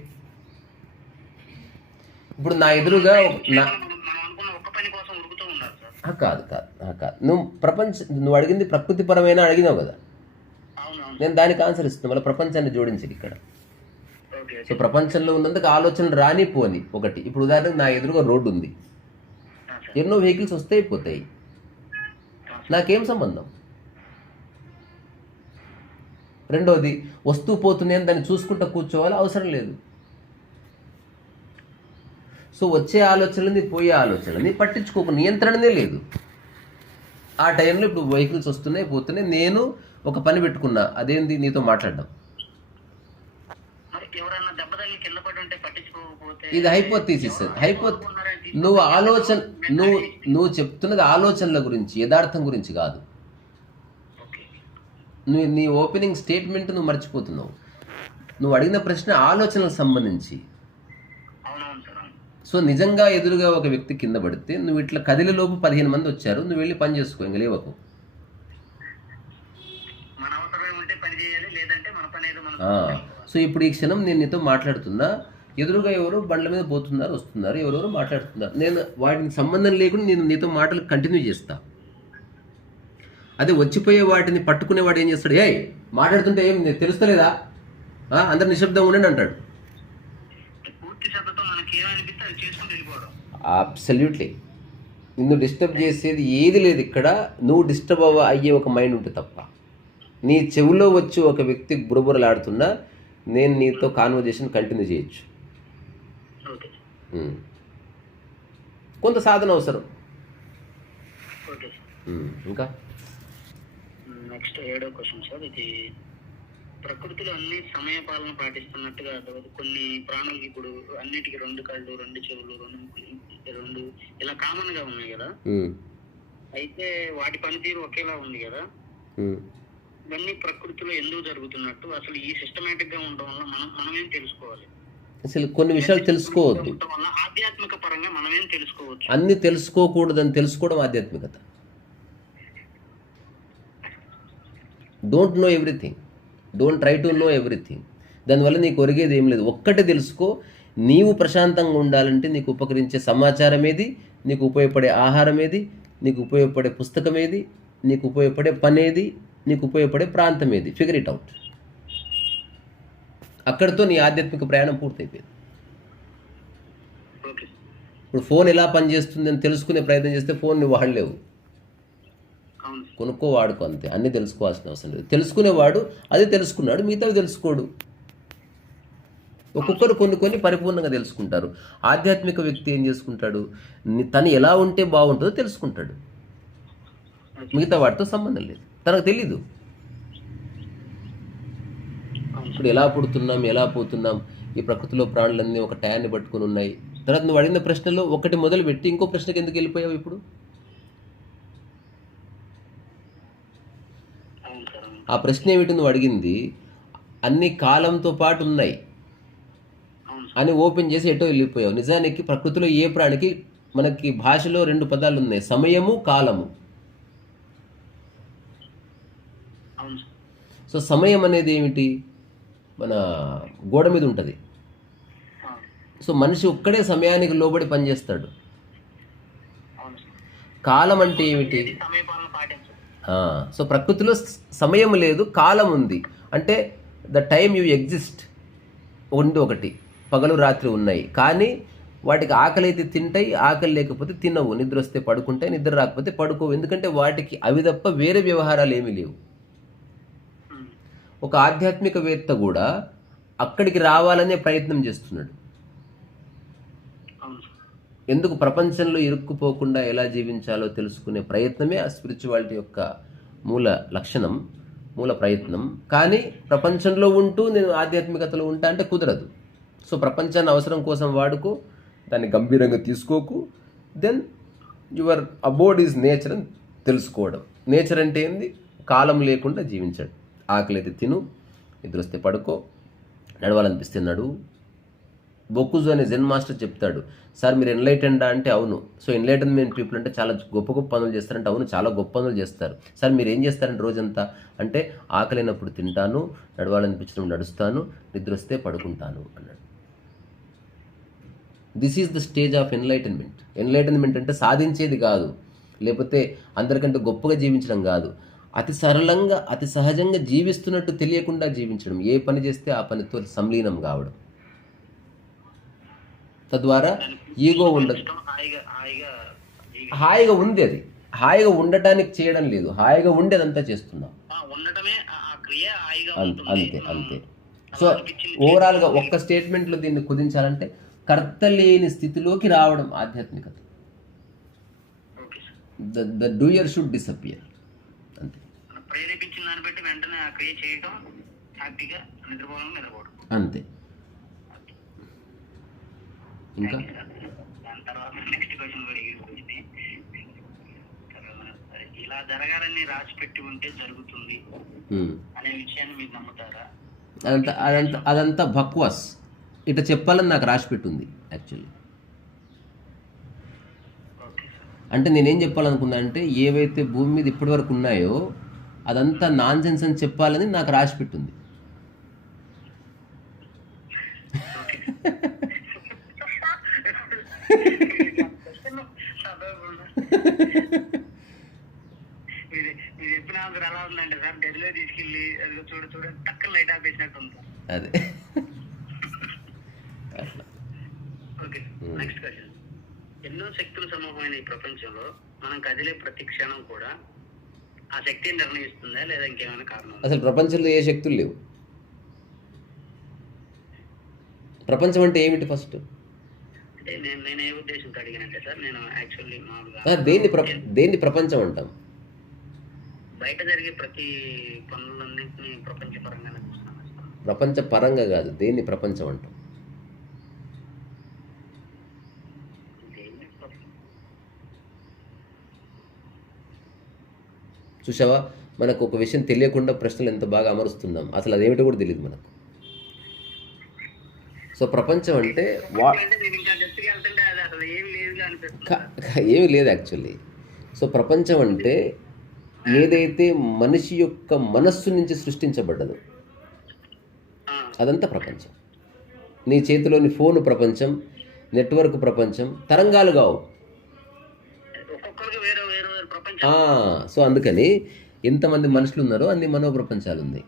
ఇప్పుడు నా ఎదురుగా కాదు కాదు కాదు నువ్వు అడిగింది ప్రకృతిపరమైన అడిగినావు కదా, నేను దానికి ఆన్సర్ ఇస్తున్నాను. మళ్ళీ ప్రపంచాన్ని జోడించింది ఇక్కడ. సో ప్రపంచంలో ఉన్నందుకు ఆలోచనలు రానిపోని ఒకటి. ఇప్పుడు ఉదాహరణకు నా ఎదురుగా రోడ్డు ఉంది, ఎన్నో వెహికల్స్ వస్తాయి పోతాయి, నాకేం సంబంధం? రెండోది వస్తూ పోతున్నాయి అని దాన్ని చూసుకుంటూ కూర్చోవాలి అవసరం లేదు. సో వచ్చే ఆలోచనలని పోయే ఆలోచనలని పట్టించుకోక నియంత్రణనే లేదు. ఆ టైంలో ఇప్పుడు వెహికల్స్ వస్తున్నాయి పోతున్నాయి, నేను ఒక పని పెట్టుకున్నా, అదేంది నీతో మాట్లాడడం. ఇది హైపోథీసిస్. నువ్వు చెప్తున్నది ఆలోచనల గురించి, యథార్థం గురించి కాదు. నీ ఓపెనింగ్ స్టేట్మెంట్ నువ్వు మర్చిపోతున్నావు. నువ్వు అడిగిన ప్రశ్న ఆలోచనలకు సంబంధించి. సో నిజంగా ఎదురుగా ఒక వ్యక్తి కింద పడితే నువ్వు ఇట్లా కదిలేలోపు 15 మంది వచ్చారు, నువ్వు వెళ్ళి పని చేసుకో, ఇంక లేవకు. సో ఇప్పుడు ఈ క్షణం నేను నీతో మాట్లాడుతున్నా, ఎదురుగా ఎవరో బండ్ల మీద పోతున్నారు వస్తున్నారు, ఎవరెవరో మాట్లాడుతున్నారు, నేను వాటికి సంబంధం లేకుండా నేను నీతో మాటలు కంటిన్యూ చేస్తా. అదే వచ్చిపోయే వాటిని పట్టుకునేవాడు ఏం చేస్తాడు? మాట్లాడుతుంటే ఏం తెలుస్తలేదా, అందరు నిశ్శబ్దంగా ఉండండి అంటాడు. అబ్సల్యూట్లీ. నిన్ను డిస్టర్బ్ చేసేది ఏది లేదు ఇక్కడ. నువ్వు డిస్టర్బ్ అయ్యే ఒక మైండ్ ఉంటే తప్ప. నీ చెవిలో వచ్చి ఒక వ్యక్తి బురబురలాడుతున్నా నేను నీతో కాన్వర్జేషన్ కంటిన్యూ చేయొచ్చు. కొంత సాధన అవసరం. ఇంకా నెక్స్ట్ 7వ క్వశ్చన్ సార్. ఇది ప్రకృతిలో అన్ని సమయ పాలన పాటిస్తున్నట్టుగా కొన్ని ప్రాణులకి ఇప్పుడు అన్నిటికీ 2 కళ్ళు 2 చెవులు 2 ఇలా కామన్ గా ఉన్నాయి కదా, అయితే వాటి పనితీరు ఒకేలా ఉంది కదా, ఇవన్నీ ప్రకృతిలో ఎందుకు జరుగుతున్నట్టు అసలు ఈ సిస్టమేటిక్ గా ఉండడం వల్ల మనమేం తెలుసుకోవాలి? అసలు కొన్ని విషయాలు తెలుసుకోవద్దు. ఉండడం వల్ల ఆధ్యాత్మిక పరంగా మనమేం తెలుసుకోవచ్చు? అన్ని తెలుసుకోకూడదని తెలుసుకోవడం ఆధ్యాత్మికత. Don't know everything, don't try to know everything. దానివల్ల నీకు ఒరిగేది ఏం లేదు. ఒక్కటే తెలుసుకో, నీవు ప్రశాంతంగా ఉండాలంటే నీకు ఉపకరించే సమాచారం ఏది, నీకు ఉపయోగపడే ఆహారం ఏది, నీకు ఉపయోగపడే పుస్తకం ఏది, నీకు ఉపయోగపడే పని ఏది, నీకు ఉపయోగపడే ప్రాంతం ఏది, ఫిగర్ ఇట్ అవుట్. అక్కడితో నీ ఆధ్యాత్మిక ప్రయాణం పూర్తయిపోయింది. ఓకే. ఇప్పుడు ఫోన్ ఎలా పనిచేస్తుంది అని తెలుసుకునే ప్రయత్నం చేస్తే ఫోన్ నువ్వు వాడలేవు. అవును. కొనుక్కో, వాడుకో, అంతే. అన్నీ తెలుసుకోవాల్సిన అవసరం లేదు. తెలుసుకునేవాడు అది తెలుసుకున్నాడు, మిగతావి తెలుసుకోడు. ఒక్కొక్కరు కొన్ని పరిపూర్ణంగా తెలుసుకుంటారు. ఆధ్యాత్మిక వ్యక్తి ఏం చేసుకుంటాడు, తను ఎలా ఉంటే బాగుంటుందో తెలుసుకుంటాడు, మిగతా వాటితో సంబంధం లేదు, తనకు తెలీదు. ఇప్పుడు ఎలా పుడుతున్నాం, ఎలా పోతున్నాం, ఈ ప్రకృతిలో ప్రాణులన్నీ ఒక టయాన్ని పట్టుకుని ఉన్నాయి. తర్వాత నువ్వు అడిగిన ప్రశ్నలో ఒకటి మొదలు పెట్టి ఇంకో ప్రశ్నకి ఎందుకు వెళ్ళిపోయావు ఇప్పుడు? ఆ ప్రశ్న ఏమిటి నువ్వు అడిగింది? అన్ని కాలంతో పాటు ఉన్నాయి అని ఓపెన్ చేసి ఎటో వెళ్ళిపోయావు. నిజానికి ప్రకృతిలో ఏ ప్రాణికి, మనకి భాషలో 2 పదాలు ఉన్నాయి, సమయము, కాలము. సో సమయం అనేది ఏమిటి? మన గోడ మీద ఉంటుంది. సో మనిషి ఒక్కడే సమయానికి లోబడి పనిచేస్తాడు. కాలం అంటే ఏమిటి? సో ప్రకృతిలో సమయం లేదు, కాలం ఉంది. అంటే ద టైమ్ యూ ఎగ్జిస్ట్ ఉంది. ఒకటి పగలు రాత్రి ఉన్నాయి, కానీ వాటికి ఆకలి అయితే తింటాయి, ఆకలి లేకపోతే తినవు. నిద్ర వస్తే పడుకుంటాయి, నిద్ర రాకపోతే పడుకోవు. ఎందుకంటే వాటికి అవి తప్ప వేరే వ్యవహారాలు ఏమీ లేవు. ఒక ఆధ్యాత్మికవేత్త కూడా అక్కడికి రావాలనే ప్రయత్నం చేస్తున్నాడు. ఎందుకు? ప్రపంచంలో ఇరుక్కుపోకుండా ఎలా జీవించాలో తెలుసుకునే ప్రయత్నమే ఆ స్పిరిచువాలిటీ యొక్క మూల లక్షణం, మూల ప్రయత్నం. కానీ ప్రపంచంలో ఉంటూ నేను ఆధ్యాత్మికతలో ఉంటా అంటే కుదరదు. సో ప్రపంచాన్ని అవసరం కోసం వాడుకో, దాన్ని గంభీరంగా తీసుకోకు. Then your abode is nature అని తెలుసుకోవడం. నేచర్ అంటే ఏంది? కాలం లేకుండా జీవించడం. ఆకలి అయితే తిను, నిద్ర వస్తే పడుకో, నడవాలనిపిస్తే నడువు. బొక్కుజు అనే జెన్ మాస్టర్ చెప్తాడు, సార్ మీరు ఎన్లైటెండా అంటే అవును. సో ఎన్లైటన్మెంట్ పీపుల్ అంటే చాలా గొప్ప గొప్ప పనులు చేస్తారంటే అవును, చాలా గొప్ప పనులు చేస్తారు. సార్ మీరు ఏం చేస్తారంటే రోజంతా అంటే ఆకలినప్పుడు తింటాను, నడవాలనిపించడం నడుస్తాను, నిద్ర వస్తే పడుకుంటాను అన్నాడు. This is the stage of enlightenment. Enlightenment అంటే సాధించేది కాదు, లేకపోతే అందరికంటే గొప్పగా జీవించడం కాదు. అతి సరళంగా, అతి సహజంగా జీవిస్తున్నట్టు తెలియకుండా జీవించడం. ఏ పని చేస్తే ఆ పనితో సంలీనం కావడం. తద్వారా ఈగో ఉండదు. హాయిగా ఉంది, అది హాయిగా ఉండటానికి చేయడం లేదు, హాయిగా ఉండేదంతా చేస్తున్నాం. అంతే అంతే. సో ఓవరాల్గా ఒక్క స్టేట్మెంట్లో దీన్ని కుదించాలంటే కర్త లేని స్థితిలోకి రావడం ఆధ్యాత్మికత. The doer should disappear. అంతే. ప్రేరేపించిన దాన్ని బట్టి వెంటనే ఆ క్రియ చేయడం, హ్యాపీగా నిద్రపోవడం, నిద్రపోవడం. అంతే. ఇంకా దాని తర్వాత నెక్స్ట్ క్వశ్చన్ కూడా ఇలా జరగాలని రాసి పెట్టి ఉంటే జరుగుతుంది అనే విషయాన్ని మీరు నమ్ముతారా? అదంతా బక్వాస్. ఇట్లా చెప్పాలని నాకు రాసి పెట్టుంది యాక్చువల్లీ. అంటే నేనేం చెప్పాలనుకున్నా అంటే ఏవైతే భూమి మీద ఇప్పటి వరకు ఉన్నాయో అదంతా నాన్ సెన్స్ అని చెప్పాలని నాకు రాసి పెట్టుంది. అదే. Next question. ఎన్నో శక్తుల సమూహమైన ఈ ప్రపంచంలో మనం కదిలే ప్రతి క్షణం కూడా ఆ శక్తిని నిర్ణయిస్తుందా లేదా ఇంకేమైనా కారణం? అసలు ప్రపంచంలో ఏ శక్తులు లేవు. ప్రపంచం అంటే ఏమిటి? ఫస్ట్ అంటే నేను ఏ ఉద్దేశంతో అడిగానంటే సార్, నేను యాక్చువల్లీ దేన్ని ప్రపంచం అంటాం? బయట జరిగే ప్రతి పనులన్నింటినీ ప్రపంచ పరంగానే చూస్తాను. ప్రపంచ పరంగా కాదు, దేన్ని ప్రపంచం అంటాం? చూసావా, మనకు ఒక విషయం తెలియకుండా ప్రశ్నలు ఎంత బాగా అమరుస్తున్నాం, అసలు అదేమిటో కూడా తెలియదు మనకు. సో ప్రపంచం అంటే అంటే మీరు ఇంకా డెప్త్గా వెళ్తుంటే అది అసలు ఏం లేదుగా అనిపిస్తుంది. ఏమీ లేదు యాక్చువల్లీ. సో ప్రపంచం అంటే ఏదైతే మనిషి యొక్క మనస్సు నుంచి సృష్టించబడ్డదో అదంతా ప్రపంచం. నీ చేతిలోని ఫోను ప్రపంచం, నెట్వర్క్ ప్రపంచం, తరంగాలు కావు. ఒక్కొక్కరికి వేరే వేరే వేరే ప్రపంచం. సో అందుకని ఎంతమంది మనుషులు ఉన్నారో అన్ని మనోప్రపంచాలు ఉన్నాయి.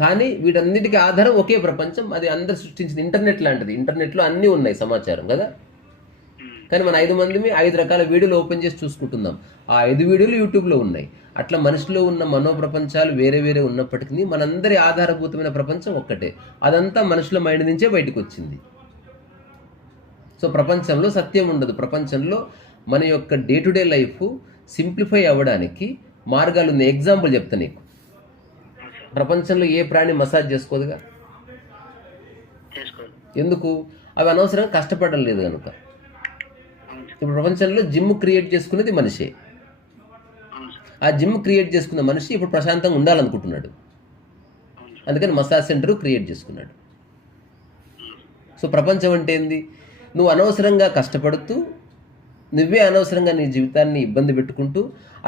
కానీ వీటన్నిటికీ ఆధారం ఒకే ప్రపంచం, అది అందరు సృష్టించిన ఇంటర్నెట్ లాంటిది. ఇంటర్నెట్లో అన్నీ ఉన్నాయి సమాచారం కదా. కానీ మన 5 మందిమి 5 రకాల వీడియోలు ఓపెన్ చేసి చూసుకుంటున్నాం. ఆ 5 వీడియోలు యూట్యూబ్లో ఉన్నాయి. అట్లా మనిషిలో ఉన్న మనోప్రపంచాలు వేరే వేరే ఉన్నప్పటికీ మనందరి ఆధారభూతమైన ప్రపంచం ఒక్కటే. అదంతా మనుషుల మైండ్ నుంచే బయటకు వచ్చింది. సో ప్రపంచంలో సత్యం ఉండదు. ప్రపంచంలో మన యొక్క day to day life simplify అవ్వడానికి మార్గాలు ఉన్నాయి. ఎగ్జాంపుల్ చెప్తా నీకు. ప్రపంచంలో ఏ ప్రాణి మసాజ్ చేసుకోదుగా. ఎందుకు? అవి అనవసరంగా కష్టపడడం లేదు కనుక. ఇప్పుడు ప్రపంచంలో జిమ్ క్రియేట్ చేసుకునేది మనిషే. ఆ జిమ్ క్రియేట్ చేసుకున్న మనిషి ఇప్పుడు ప్రశాంతంగా ఉండాలనుకుంటున్నాడు, అందుకని మసాజ్ సెంటర్ క్రియేట్ చేసుకున్నాడు. సో ప్రపంచం అంటే ఏంది? నువ్వు అనవసరంగా కష్టపడుతూ నువ్వే అనవసరంగా నీ జీవితాన్ని ఇబ్బంది పెట్టుకుంటూ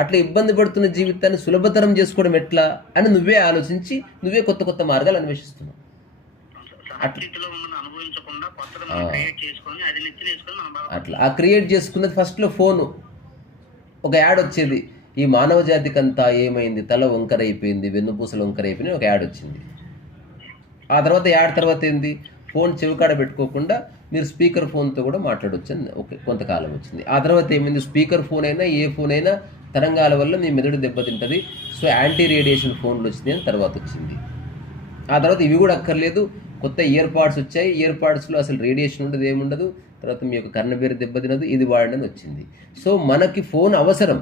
అట్లా ఇబ్బంది పడుతున్న జీవితాన్ని సులభతరం చేసుకోవడం ఎట్లా అని నువ్వే ఆలోచించి నువ్వే కొత్త కొత్త మార్గాలు అన్వేషిస్తున్నావు. అట్లా ఆ క్రియేట్ చేసుకున్నది ఫస్ట్లో ఫోను. ఒక యాడ్ వచ్చేది, ఈ మానవ జాతికంతా ఏమైంది, తల వంకరైపోయింది, వెన్నుపూసలు వంకరైపోయింది, ఒక యాడ్ వచ్చింది. ఆ తర్వాత యాడ్ తర్వాత ఏంది, ఫోన్ చెవికాడ పెట్టుకోకుండా మీరు స్పీకర్ ఫోన్తో కూడా మాట్లాడవచ్చు అని కొంతకాలం వచ్చింది. ఆ తర్వాత ఏమైంది, స్పీకర్ ఫోన్ అయినా ఏ ఫోన్ అయినా తరంగాల వల్ల మీ మెదడు దెబ్బతింటుంది, సో యాంటీ రేడియేషన్ ఫోన్లు వచ్చినాయి అని తర్వాత వచ్చింది. ఆ తర్వాత ఇవి కూడా అక్కర్లేదు, కొత్త ఇయర్ పాడ్స్ వచ్చాయి. ఇయర్ పాడ్స్లో అసలు రేడియేషన్ ఉండదు, ఏముండదు, తర్వాత మీ యొక్క కర్ణబేరు దెబ్బతినదు, ఇది వాడని వచ్చింది. సో మనకి ఫోన్ అవసరం,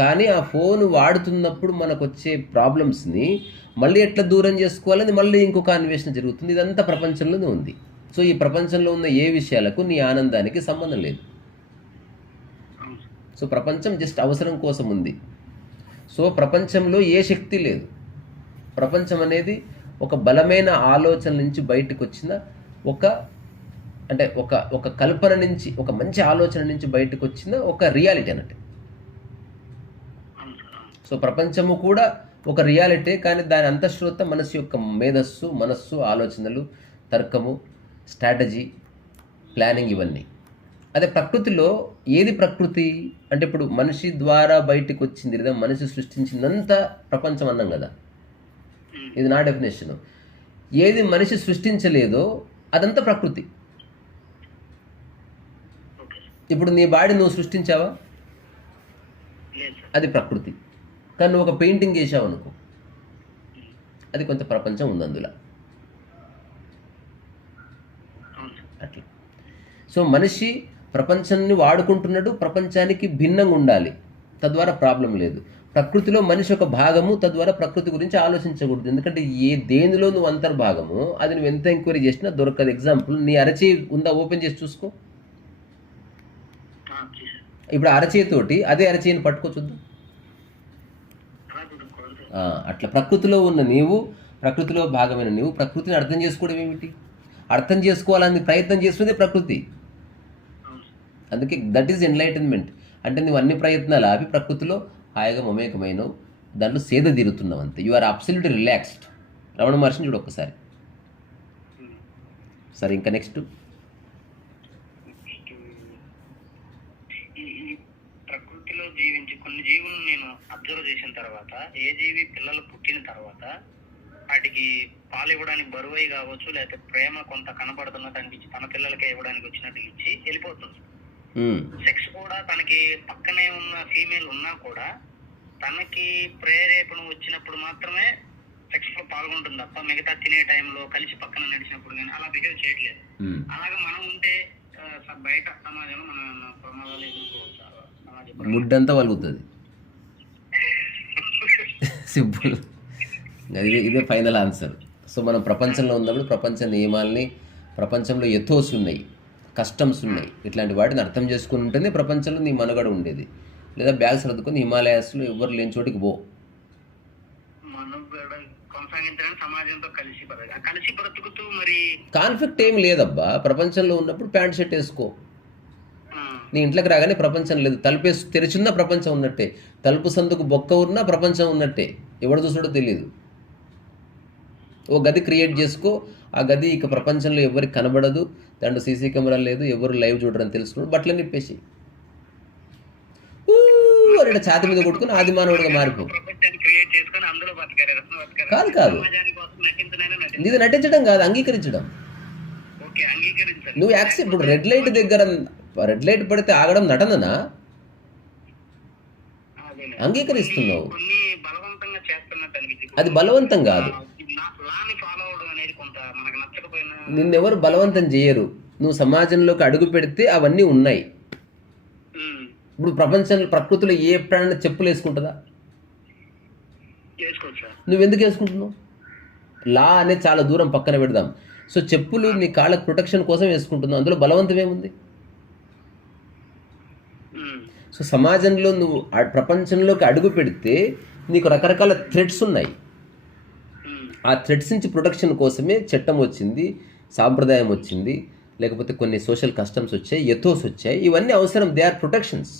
కానీ ఆ ఫోన్ వాడుతున్నప్పుడు మనకు వచ్చే ప్రాబ్లమ్స్ని మళ్ళీ ఎట్లా దూరం చేసుకోవాలని మళ్ళీ ఇంకొక అన్వేషణ జరుగుతుంది. ఇదంతా ప్రపంచంలోనే ఉంది. సో ఈ ప్రపంచంలో ఉన్న ఏ విషయాలకు నీ ఆనందానికి సంబంధం లేదు. సో ప్రపంచం జస్ట్ అవసరం కోసం ఉంది. సో ప్రపంచంలో ఏ శక్తి లేదు. ప్రపంచం అనేది ఒక బలమైన ఆలోచన నుంచి బయటకు వచ్చిన ఒక కల్పన నుంచి, ఒక మంచి ఆలోచన నుంచి బయటకు వచ్చిన ఒక రియాలిటీ అన్నట్టు. సో ప్రపంచము కూడా ఒక రియాలిటీ, కానీ దాని అంతఃశ్రోత మనసు యొక్క మేధస్సు, మనస్సు, ఆలోచనలు, తర్కము, స్ట్రాటజీ, ప్లానింగ్, ఇవన్నీ. అదే ప్రకృతిలో ఏది ప్రకృతి అంటే ఇప్పుడు మనిషి ద్వారా బయటకు వచ్చింది లేదా మనిషి సృష్టించిందంతా ప్రపంచం అన్నాం కదా. ఇది నా డెఫినేషన్. ఏది మనిషి సృష్టించలేదో అదంతా ప్రకృతి. ఇప్పుడు నీ బాడీ నువ్వు సృష్టించావా? అది ప్రకృతి. కానీ నువ్వు ఒక పెయింటింగ్ వేసావు అనుకో, అది కొంత ప్రపంచం ఉంది అందులో. అట్లా. సో మనిషి ప్రపంచాన్ని వాడుకుంటున్నాడు, ప్రపంచానికి భిన్నంగా ఉండాలి, తద్వారా ప్రాబ్లం లేదు. ప్రకృతిలో మనిషి ఒక భాగము, తద్వారా ప్రకృతి గురించి ఆలోచించకూడదు. ఎందుకంటే దేనిలో నువ్వు అంతర్భాగము అది నువ్వు ఎంత ఎంక్వైరీ చేసినా దొరకదు. ఎగ్జాంపుల్, నీ అరచేయి ఉందా, ఓపెన్ చేసి చూసుకో. ఇప్పుడు అరచేయితోటి అదే అరచేయిని పట్టుకోవచ్చుద్దు. అట్లా ప్రకృతిలో ఉన్న నీవు, ప్రకృతిలో భాగమైన నీవు ప్రకృతిని అర్థం చేసుకోవడం ఏమిటి? అర్థం చేసుకోవాలని ప్రయత్నం చేస్తుంది ప్రకృతి. అందుకే దట్ ఈజ్ ఎన్లైటన్మెంట్. అంటే నువ్వు అన్ని ప్రయత్నాలు ఆపి ప్రకృతిలో హాయిగా మమేకమైనవు, దాంట్లో సేద తీరుతున్నావు అంతే. You are absolutely relaxed. Ramana మహర్షిని చూడు ఒక్కసారి. సరే, ఇంకా నెక్స్ట్. ప్రకృతిలో జీవించి కొన్ని జీవులను నేను అబ్జర్వ్ చేసిన తర్వాత, ఏ జీవి పిల్లలు పుట్టిన తర్వాత వాటికి పాలు ఇవ్వడానికి బరువై కావచ్చు, లేకపోతే ప్రేమ కొంత కనబడుతున్నట్టు అనిపించి తన పిల్లలకే ఇవ్వడానికి వచ్చినట్టు ఇచ్చి వెళ్ళిపోతుంది. సెక్స్ కూడా తనకి పక్కనే ఉన్న ఫీమేల్ ఉన్నా కూడా తనకి ప్రేరేపణ వచ్చినప్పుడు మాత్రమే సెక్స్ లో పాల్గొంటుంది తప్ప మిగతా తినే టైంలో కలిసి పక్కన నడిచినప్పుడు కానీ అలా బిహేవ్ చేయట్లేదు. అలాగే మనం ఉంటే బయట సమాజంలో మనం ప్రమాదాలు ఎదుర్కోవచ్చు. ముడ్డంతా వలుగుతుంది. సింపుల్. ఇదే ఫైనల్ ఆన్సర్. సో మనం ప్రపంచంలో ఉన్నప్పుడు ప్రపంచ నియమాల్ని, ప్రపంచంలో ఎథోస్ ఉన్నాయి, కస్టమ్స్ ఉన్నాయి, ఇట్లాంటి వాటిని అర్థం చేసుకుని ఉంటేనే ప్రపంచంలో నీ మనుగడ ఉండేది. లేదా బ్యాగ్ సర్దుకొని హిమాలయాస్లో ఎవరు లేని చోటికి పో. మనుగడ కొనసాగించడానికి సమాజంతో కలిసి బ్రతుకుతూ మరి కాన్ఫ్లిక్ట్ ఏం లేదబ్బా. ప్రపంచంలో ఉన్నప్పుడు ప్యాంట్ షర్ట్ వేసుకో. ఆ, నీ ఇంట్లోకి రాగానే ప్రపంచం లేదు. తలుపేసి తెరిచున్న ప్రపంచం ఉన్నట్టే. తలుపు సందుకు బొక్క ఉన్నా ప్రపంచం ఉన్నట్టే. ఎవడు చూసాడో తెలియదు. ఓ గది క్రియేట్ చేసుకో. ఆ గది ఇక ప్రపంచంలో ఎవరికి కనబడదు. దాంట్లో సీసీ కెమెరా లేదు, ఎవరు లైవ్ చూడరని తెలుసుకున్నాడు. బట్టలు నిప్పేసి అరే ఛాతి మీద కొట్టుకుని ఆది మానవుడిగా మారిపో. ప్రపంచాన్ని క్రియేట్ చేసుకొని అందులో బతకాలి, రత్న బతకాలి. కాదు సమాజానికి కోసం నటించనైనా నటించాలి. నీది నటించడం కాదు, అంగీకరించడం. ఓకే, అంగీకరించాలి. నువ్వు యాక్సెప్ట్. ఇప్పుడు రెడ్ లైట్ దగ్గర రెడ్ లైట్ పడితే ఆగడం నటననా? అదేలే. అంగీకరిస్తున్నావు. కొన్ని బలవంతంగా చేస్తున్నట్టు అనిపించింది. అది బలవంతం కాదు. లాని ఫాలో అవడం అనేది కొంత మనకు నచ్చకపోయినా నిన్నెవరు బలవంతం చేయరు. నువ్వు సమాజంలోకి అడుగు పెడితే అవన్నీ ఉన్నాయి. ఇప్పుడు ప్రపంచంలో ప్రకృతిలో ఏ ప్రాణి చెప్పులు వేసుకుంటుందా? చేసుకోవచ్చు సార్. నువ్వెందుకు వేసుకుంటున్నావు? లా అనేది చాలా దూరం పక్కన పెడదాం. సో చెప్పులు నీ కాళ్ళకు ప్రొటెక్షన్ కోసం వేసుకుంటున్నావు. అందులో బలవంతం ఏముంది? సో సమాజంలో నువ్వు ప్రపంచంలోకి అడుగు పెడితే నీకు రకరకాల థ్రెడ్స్ ఉన్నాయి. ఆ థ్రెడ్స్ నుంచి ప్రొటెక్షన్ కోసమే చట్టం వచ్చింది, సాంప్రదాయం వచ్చింది, లేకపోతే కొన్ని సోషల్ కస్టమ్స్ వచ్చాయి, ఎథోస్ వచ్చాయి. ఇవన్నీ అవసరం. They are protections.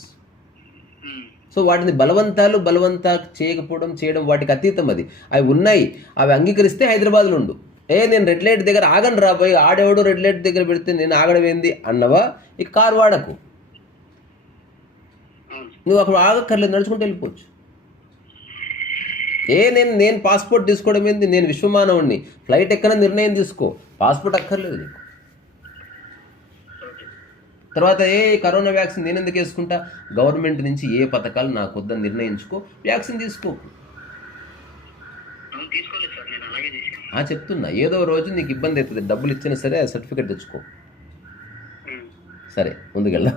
సో వాటిని బలవంతా చేయడం వాటికి అతీతం. అది అవి ఉన్నాయి. అవి అంగీకరిస్తే హైదరాబాద్లో ఉండు. నేను రెడ్ లైట్ దగ్గర ఆగను రాబోయి, ఆడేవాడు రెడ్ లైట్ దగ్గర పెడితే నేను ఆగడం ఏంది అన్నవా, ఇక కారు వాడకు. నువ్వు అక్కడ ఆగక్కర్లేదు, నడుచుకుంటూ వెళ్ళిపోవచ్చు. నేను పాస్పోర్ట్ తీసుకోవడం ఏంది? నేను విశ్వమానవుణ్ణి. ఫ్లైట్ ఎక్కన నిర్ణయం తీసుకో, పాస్పోర్ట్ అక్కర్లేదు నీకు. తర్వాత కరోనా వ్యాక్సిన్ నేను ఎందుకు వేసుకుంటా? గవర్నమెంట్ నుంచి ఏ పథకాలు నాకు వద్దని నిర్ణయించుకో, వ్యాక్సిన్ తీసుకో. చెప్తున్నా, ఏదో రోజు నీకు ఇబ్బంది అవుతుంది, డబ్బులు ఇచ్చినా సరే ఆ సర్టిఫికేట్ తెచ్చుకో. సరే ముందుకెళ్దాం.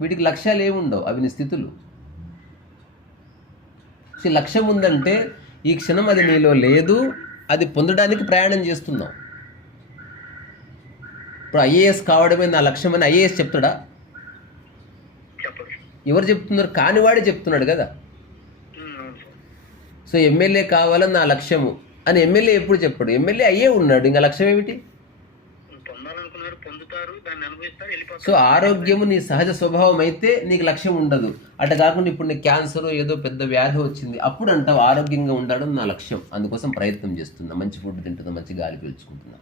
వీటికి లక్ష్యాలు ఏముండవు, అవి నీ స్థితులు. లక్ష్యం ఉందంటే ఈ క్షణం అది నీలో లేదు, అది పొందడానికి ప్రయాణం చేస్తున్నావు. ఇప్పుడు ఐఏఎస్ కావడమే నా లక్ష్యం అని ఐఏఎస్ చెప్తాడా? ఎవరు చెప్తున్నారు? కానివాడే చెప్తున్నాడు కదా. సో ఎమ్మెల్యే కావాలని నా లక్ష్యము అని ఎమ్మెల్యే ఎప్పుడు చెప్పాడు? ఎమ్మెల్యే అయ్యే ఉన్నాడు, ఇంకా లక్ష్యం ఏమిటి? సో ఆరోగ్యము నీ సహజ స్వభావం అయితే నీకు లక్ష్యం ఉండదు. అట్లా కాకుండా ఇప్పుడు నీకు క్యాన్సర్ ఏదో పెద్ద వ్యాధి వచ్చింది, అప్పుడు అంటావు ఆరోగ్యంగా ఉండడం నా లక్ష్యం, అందుకోసం ప్రయత్నం చేస్తున్నా, మంచి ఫుడ్ తింటున్నా, మంచి గాలి పీల్చుకుంటున్నా.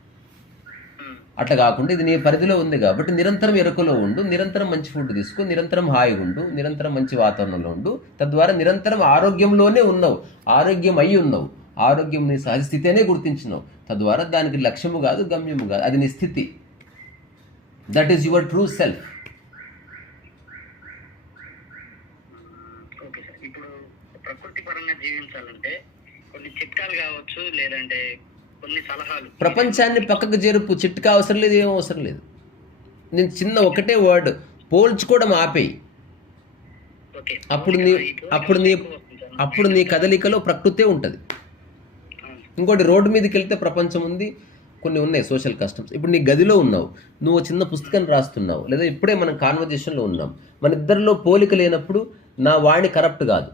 అట్లా కాకుండా ఇది నీ పరిధిలో ఉంది కాబట్టి నిరంతరం ఎరుకలో ఉండు, నిరంతరం మంచి ఫుడ్ తీసుకో, నిరంతరం హాయిగా ఉండు, నిరంతరం మంచి వాతావరణంలో ఉండు. తద్వారా నిరంతరం ఆరోగ్యంలోనే ఉన్నావు, ఆరోగ్యం అయి ఉన్నావు, ఆరోగ్యం నీ సహజ స్థితినే గుర్తించినావు. తద్వారా దానికి లక్ష్యము కాదు, గమ్యము కాదు, అది నీ స్థితి. That is your true self. Okay sir, ఇప్పుడు ప్రకృతి పరంగా జీవించాలంటే కొన్ని చిట్కాలు కావచ్చు, లేదంటే కొన్ని సలహాలు. ప్రపంచాన్ని పక్కకు జరుపు. చిట్కా అవసరం లేదు, ఏం అవసరం లేదు. నేను చిన్న ఒకటే వర్డ్, పోల్చుకోవడం ఆపేయి. అప్పుడు నీ కదలికలో ప్రకృతే ఉంటుంది. ఇంకోటి, రోడ్డు మీదకి వెళ్తే ప్రపంచం ఉంది, కొన్ని ఉన్నాయి సోషల్ కస్టమ్స్. ఇప్పుడు నీ గదిలో ఉన్నావు, నువ్వు చిన్న పుస్తకం రాస్తున్నావు, లేదా ఇప్పుడే మనం కాన్వర్జేషన్లో ఉన్నాం. మన ఇద్దరిలో పోలిక లేనప్పుడు నా వాణి కరప్ట్ కాదు.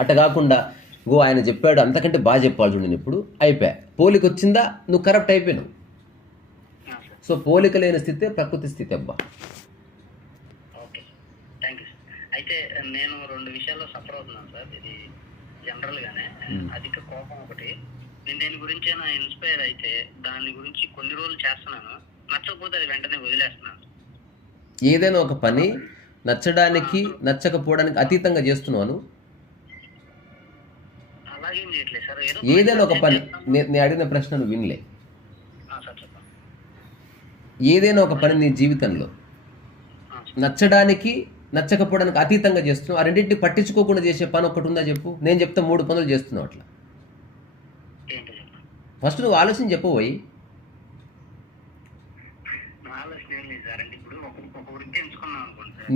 అట్ట కాకుండా ఆయన చెప్పాడు అంతకంటే బాగా చెప్పాలి చూడండి, ఇప్పుడు అయిపోయా, పోలిక వచ్చిందా, నువ్వు కరప్ట్ అయిపోయినావు. సో పోలిక లేని స్థితే ప్రకృతి స్థితి అబ్బా. Okay, thank you. అయితే నేను 2 విషయాల్లో సఫర్ అవుతున్నాను సార్. ఇది జనరల్గానే అధిక కోపం ఒకటి. నేను దేని గురించి ఇన్స్పైర్ అయితే దాని గురించి కొన్ని రోజులు చేస్తున్నాను, నచ్చకపోతే అది వెంటనే వదిలేస్తున్నాను. ఏదైనా ఒక పని నచ్చడానికి నచ్చకపోవడానికి అతీతంగా చేస్తున్నాను. అలాగేం చేయట్లేదు సార్. ఏదైనా ఒక పని, నేను అడిగిన ప్రశ్న నువ్వు వినలే. ఏదైనా ఒక పని నీ జీవితంలో నచ్చడానికి నచ్చకపోవడానికి అతీతంగా చేస్తున్నావు. ఆ రెండింటిని పట్టించుకోకుండా చేసే పని ఒకటి ఉందా చెప్పు. నేను చెప్తా 3 పనులు చేస్తున్నావు అట్లా. ఫస్ట్ నువ్వు ఆలోచన చెప్పబోయి.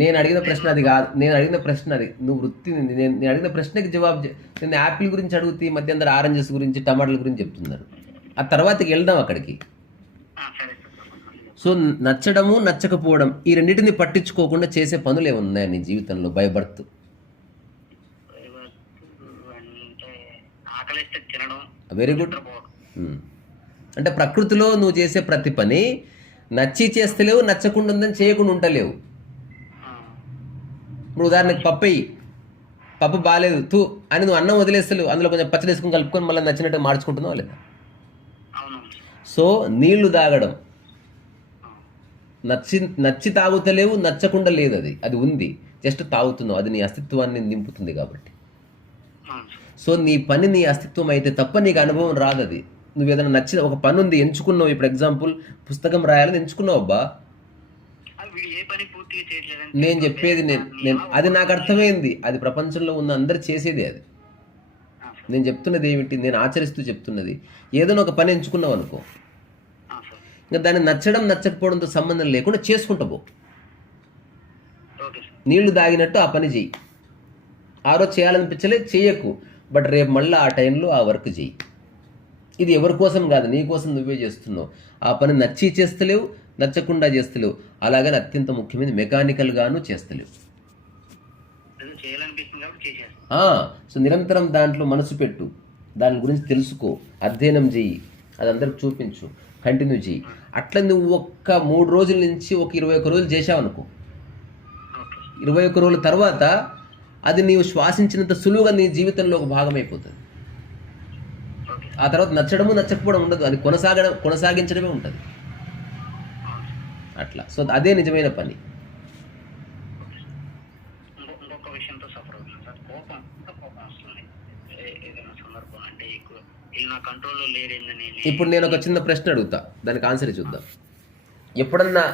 నేను అడిగిన ప్రశ్న అది కాదు. నేను అడిగిన ప్రశ్న అది, నువ్వు వృత్తి, నేను అడిగిన ప్రశ్నకి జవాబు. నేను యాపిల్ గురించి అడుగుతూ మధ్య అందరు ఆరెంజెస్ గురించి, టమాటాల గురించి చెప్తున్నారు. ఆ తర్వాతకి వెళ్దాం అక్కడికి. సరే సార్ తప్పకుండా. సో నచ్చడము నచ్చకపోవడం ఈ రెండింటిని పట్టించుకోకుండా చేసే పనులు ఏమున్నాయి నీ జీవితంలో బై బర్త్? అంటే ఆకలిస్తే తినడం, వెరీ గుడ్. నిద్రపోవడం. అంటే ప్రకృతిలో నువ్వు చేసే ప్రతి పని నచ్చి చేస్తలేవు, నచ్చకుండా ఉందని చేయకుండా ఉండలేవు. ఆ, ఇప్పుడు ఉదాహరణకి పప్పు బాగాలేదు తూ అని నువ్వు అన్నం వదిలేస్తలేవు, అందులో కొంచెం పచ్చడి వేసుకొని కలుపుకొని మళ్ళీ నచ్చినట్టు మార్చుకుంటున్నావు లేదా? అవునవును సార్. సో నీళ్లు తాగడం ఆ, నచ్చి తాగుతలేవు, నచ్చకుండా లేదు, అది ఉంది, జస్ట్ తాగుతున్నావు, అది నీ అస్తిత్వాన్ని నింపుతుంది కాబట్టి. అవును సార్. సో నీ పని నీ అస్తిత్వం అయితే తప్ప నీకు అనుభవం రాదు. అది నువ్వు ఏదైనా నచ్చిన ఒక పని ఉంది ఎంచుకున్నావు, ఇప్పుడు ఎగ్జాంపుల్ పుస్తకం రాయాలని ఎంచుకున్నావు అబ్బా, వీడు ఏ పని పూర్తిగా చేయట్లేదని నేను చెప్పేది నేను అది నాకు అర్థమైంది, అది ప్రపంచంలో ఉన్న అందరు చేసేది అది. నేను చెప్తున్నది ఏమిటి, నేను ఆచరిస్తూ చెప్తున్నది, ఏదైనా ఒక పని ఎంచుకున్నావు అనుకో, సార్. ఇంకా దాన్ని నచ్చడం నచ్చకపోవడంతో సంబంధం లేకుండా చేసుకుంటా పో. Okay sir. నీళ్లు తాగినట్టు ఆ పని చెయ్యి. ఆ రోజు చేయాలనిపించలే చెయ్యకు, బట్ రేపు మళ్ళీ ఆ టైంలో ఆ వర్క్ చెయ్యి. ఇది ఎవరి కోసం కాదు, నీ కోసం నువ్వే చేస్తున్నావు. ఆ పని నచ్చి చేస్తలేవు, నచ్చకుండా చేస్తలేవు, అలాగని అత్యంత ముఖ్యమైన మెకానికల్గాను చేస్తలేవు. ఏదో చేయాలనిపిస్తుంది కాబట్టి చేసేస్తాను. సో నిరంతరం దాంట్లో మనసు పెట్టు, దాని గురించి తెలుసుకో, అధ్యయనం చెయ్యి, అది అందరికి చూపించు, కంటిన్యూ చెయ్యి. అట్లా నువ్వు ఒక్క 3 రోజుల నుంచి ఒక 21 రోజులు చేసావనుకో, ఓకే. 21 రోజుల తర్వాత అది నీవు శ్వాసించినంత సులువుగా నీ జీవితంలో ఒక భాగం అయిపోతుంది. ఓకే. ఆ తర్వాత నచ్చడము నచ్చకపోవడం ఉండదు, అది కొనసాగించడమే ఉంటుంది అవును సార్. అట్లా. సో అదే నిజమైన పని. ఇంకొక విషయంతో సఫర్ అవుతున్నాను సార్. కోపం వస్తుంది ఏదైనా సందర్భం, అంటే ఎక్కువ వీళ్ళు నా కంట్రోల్లో లేరేందని. ఇప్పుడు నేను ఒక చిన్న ప్రశ్న అడుగుతా, దానికి ఆన్సర్ చూద్దాం. ఎప్పుడన్నా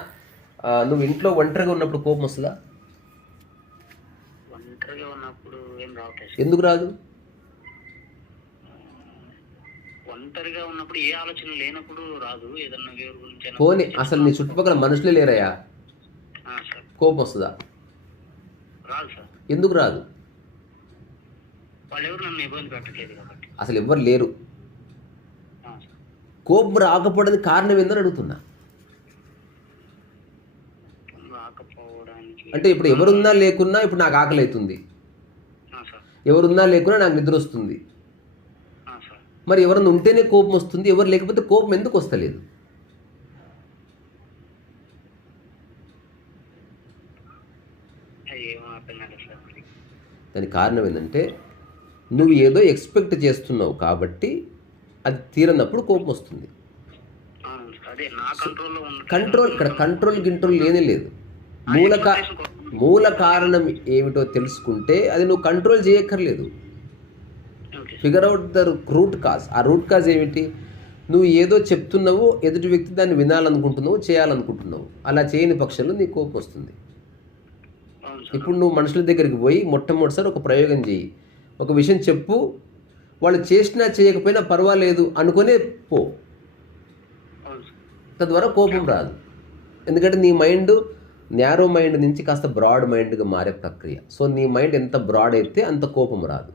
నువ్వు ఇంట్లో ఒంటరిగా ఉన్నప్పుడు కోపం వస్తుందా? ఒంటరిగా ఉన్నప్పుడు ఏం రావట్లేదు. ఎందుకు రాదు? ఒంటరిగా ఉన్నప్పుడు ఏ ఆలోచన లేనప్పుడు రాదు. ఏదన్నా వేరు గురించి పోనీ అసలు నీ చుట్టుపక్కల మనుషులే లేరయ్యా, సార్ కోపం వస్తుందా? రాదు సార్. ఎందుకు రాదు? వాళ్ళు ఎవరు నన్ను ఇబ్బంది పెట్టట్లేదు కాబట్టి. అసలు ఎవ్వరు లేరు. సార్. కోపం రాకపోవడానికి కారణం ఏందని అడుగుతున్నా. రాకపోవడానికి అంటే ఇప్పుడు ఎవరున్నా లేకున్నా ఇప్పుడు నాకు ఆకలి అవుతుంది, సార్. ఎవరున్నా లేకున్నా నాకు నిద్ర వస్తుంది. సార్. మరి ఎవరన్నా ఉంటేనే కోపం వస్తుంది, ఎవరు లేకపోతే కోపం ఎందుకు వస్తలేదు? ఏమో అర్థం కాలేదు సార్ మరి. దానికి కారణం ఏంటంటే నువ్వు ఏదో ఎక్స్పెక్ట్ చేస్తున్నావు కాబట్టి అది తీరనప్పుడు కోపం వస్తుంది. అవును సార్. అదే నా కంట్రోల్లో ఉన్న కంట్రోల్ లేనే లేదు. మూల కారణం ఏమిటో తెలుసుకుంటే అది నువ్వు కంట్రోల్ చేయక్కర్లేదు. Okay. Figure out the root cause. ఆ రూట్ కాజ్ ఏమిటి? నువ్వు ఏదో చెప్తున్నావు, ఎదుటి వ్యక్తి దాన్ని వినాలనుకుంటున్నావు, చేయాలనుకుంటున్నావు, అలా చేయని పక్షంలో నీకు కోపం వస్తుంది. అవును సార్. ఇప్పుడు నువ్వు మనుషుల దగ్గరికి పోయి మొట్టమొదటిసారి ఒక ప్రయోగం చేయి, ఒక విషయం చెప్పు, వాళ్ళు చేసినా చేయకపోయినా పర్వాలేదు అనుకునే పో, అవును సార్. తద్వారా కోపం రాదు. ఎందుకంటే నీ మైండ్ న్యారో మైండ్ నుంచి కాస్త బ్రాడ్ మైండ్గా మారే ప్రక్రియ. సో నీ మైండ్ ఎంత బ్రాడ్ అయితే అంత కోపం రాదు,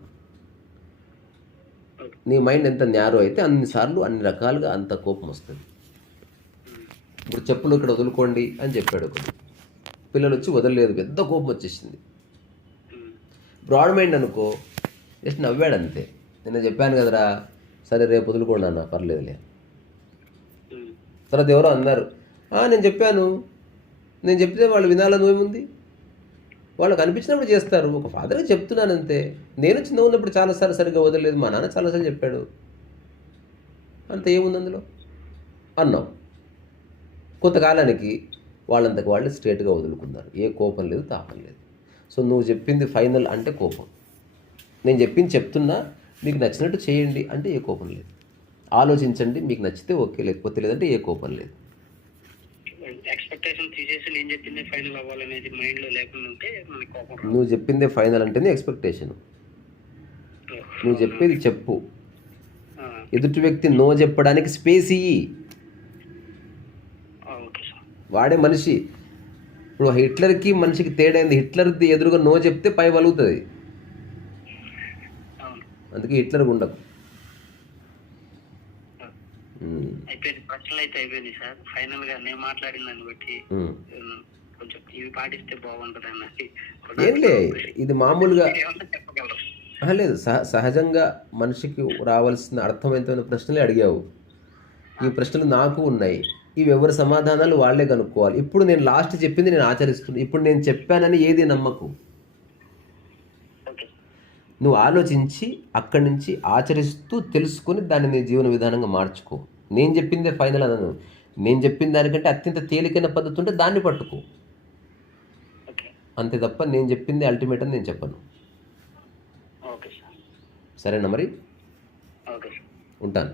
నీ మైండ్ ఎంత న్యారో అయితే అన్నిసార్లు అన్ని రకాలుగా అంత కోపం వస్తుంది. ఇప్పుడు చెప్పులు ఇక్కడ వదులుకోండి అని చెప్పాడు ఒకడు, పిల్లలు వచ్చి వదలలేదు, పెద్ద కోపం వచ్చేసింది. బ్రాడ్ మైండ్ అనుకో, జస్ట్ నవ్వాడు అంతే, నిన్న చెప్పాను కదరా, సరే రేపు వదులుకోండి అన్న, పర్లేదులే. తర్వాత ఎవరో అన్నారు, నేను చెప్పాను, నేను చెప్తే వాళ్ళు వినాలని ఏముంది, వాళ్ళకి అనిపించినప్పుడు చేస్తారు. ఒక ఫాదర్గా చెప్తున్నాను అంతే. నేను చిన్న ఉన్నప్పుడు చాలాసార్లు సరిగ్గా వదలలేదు, మా నాన్న చాలాసార్లు చెప్పాడు, అంత ఏముంది అందులో అన్నాం. కొంతకాలానికి వాళ్ళంతకు వాళ్ళు స్ట్రేట్గా వదులుకున్నారు, ఏ కోపం లేదు, తాపం లేదు. సో నువ్వు చెప్పింది ఫైనల్ అంటే కోపం, నేను చెప్పింది చెప్తున్నా, మీకు నచ్చినట్టు చేయండి అంటే ఏ కోపం లేదు. ఆలోచించండి, మీకు నచ్చితే ఓకే, లేకపోతే లేదంటే ఏ కోపం లేదు. ఎక్స్పెక్టేషన్ తీసేసి నేను చెప్పింది ఫైనల్ అవ్వాలనేది మైండ్లో లేకుండా ఉంటే మనకి కోపం రాదు. నువ్వు చెప్పిందే ఫైనల్ అంటేనే ఎక్స్పెక్టేషన్. నువ్వు చెప్పేది చెప్పు, ఎదుటి వ్యక్తి నో చెప్పడానికి స్పేస్ ఇయ్యి. Okay sir. వాడే మనిషి. ఇప్పుడు హిట్లర్కి మనిషికి తేడా అయింది, హిట్లర్ది ఎదురుగా నో చెప్తే పై వలుగుతుంది, అందుకే హిట్లర్ ఉండకు. అయిపోయింది, ప్రశ్నలు అయితే అయిపోయింది సార్. ఫైనల్ గా నేను మాట్లాడిన దాన్ని బట్టి కొంచెం ఇవి పాటిస్తే బాగుంటది అన్నది ఏంలే ఇది మామూలుగా ఏమన్నా చెప్పగలరు? లేదు, సహజంగా మనిషికి రావాల్సిన అర్థవంతమైన ప్రశ్నలే అడిగావు. ఈ ప్రశ్నలు నాకు ఉన్నాయి, ఇవి ఎవరి సమాధానాలు వాళ్ళే కనుక్కోవాలి. ఇప్పుడు నేను లాస్ట్ చెప్పింది నేను ఆచరిస్తున్నాను. ఇప్పుడు నేను చెప్పానని ఏది నమ్మకు. ఓకే నువ్వు ఆలోచించి అక్కడి నుంచి ఆచరిస్తూ తెలుసుకొని దాన్ని నీ జీవన విధానంగా మార్చుకో. నేను చెప్పిందే ఫైనల్ అనను. నేను చెప్పిన దానికంటే అత్యంత తేలికైన పద్ధతి ఉంటే దాన్ని పట్టుకో, ఓకే అంతే తప్ప నేను చెప్పింది అల్టిమేట్ అని నేను చెప్పను. Okay sir. సరేనా మరి? Okay sir. ఉంటాను.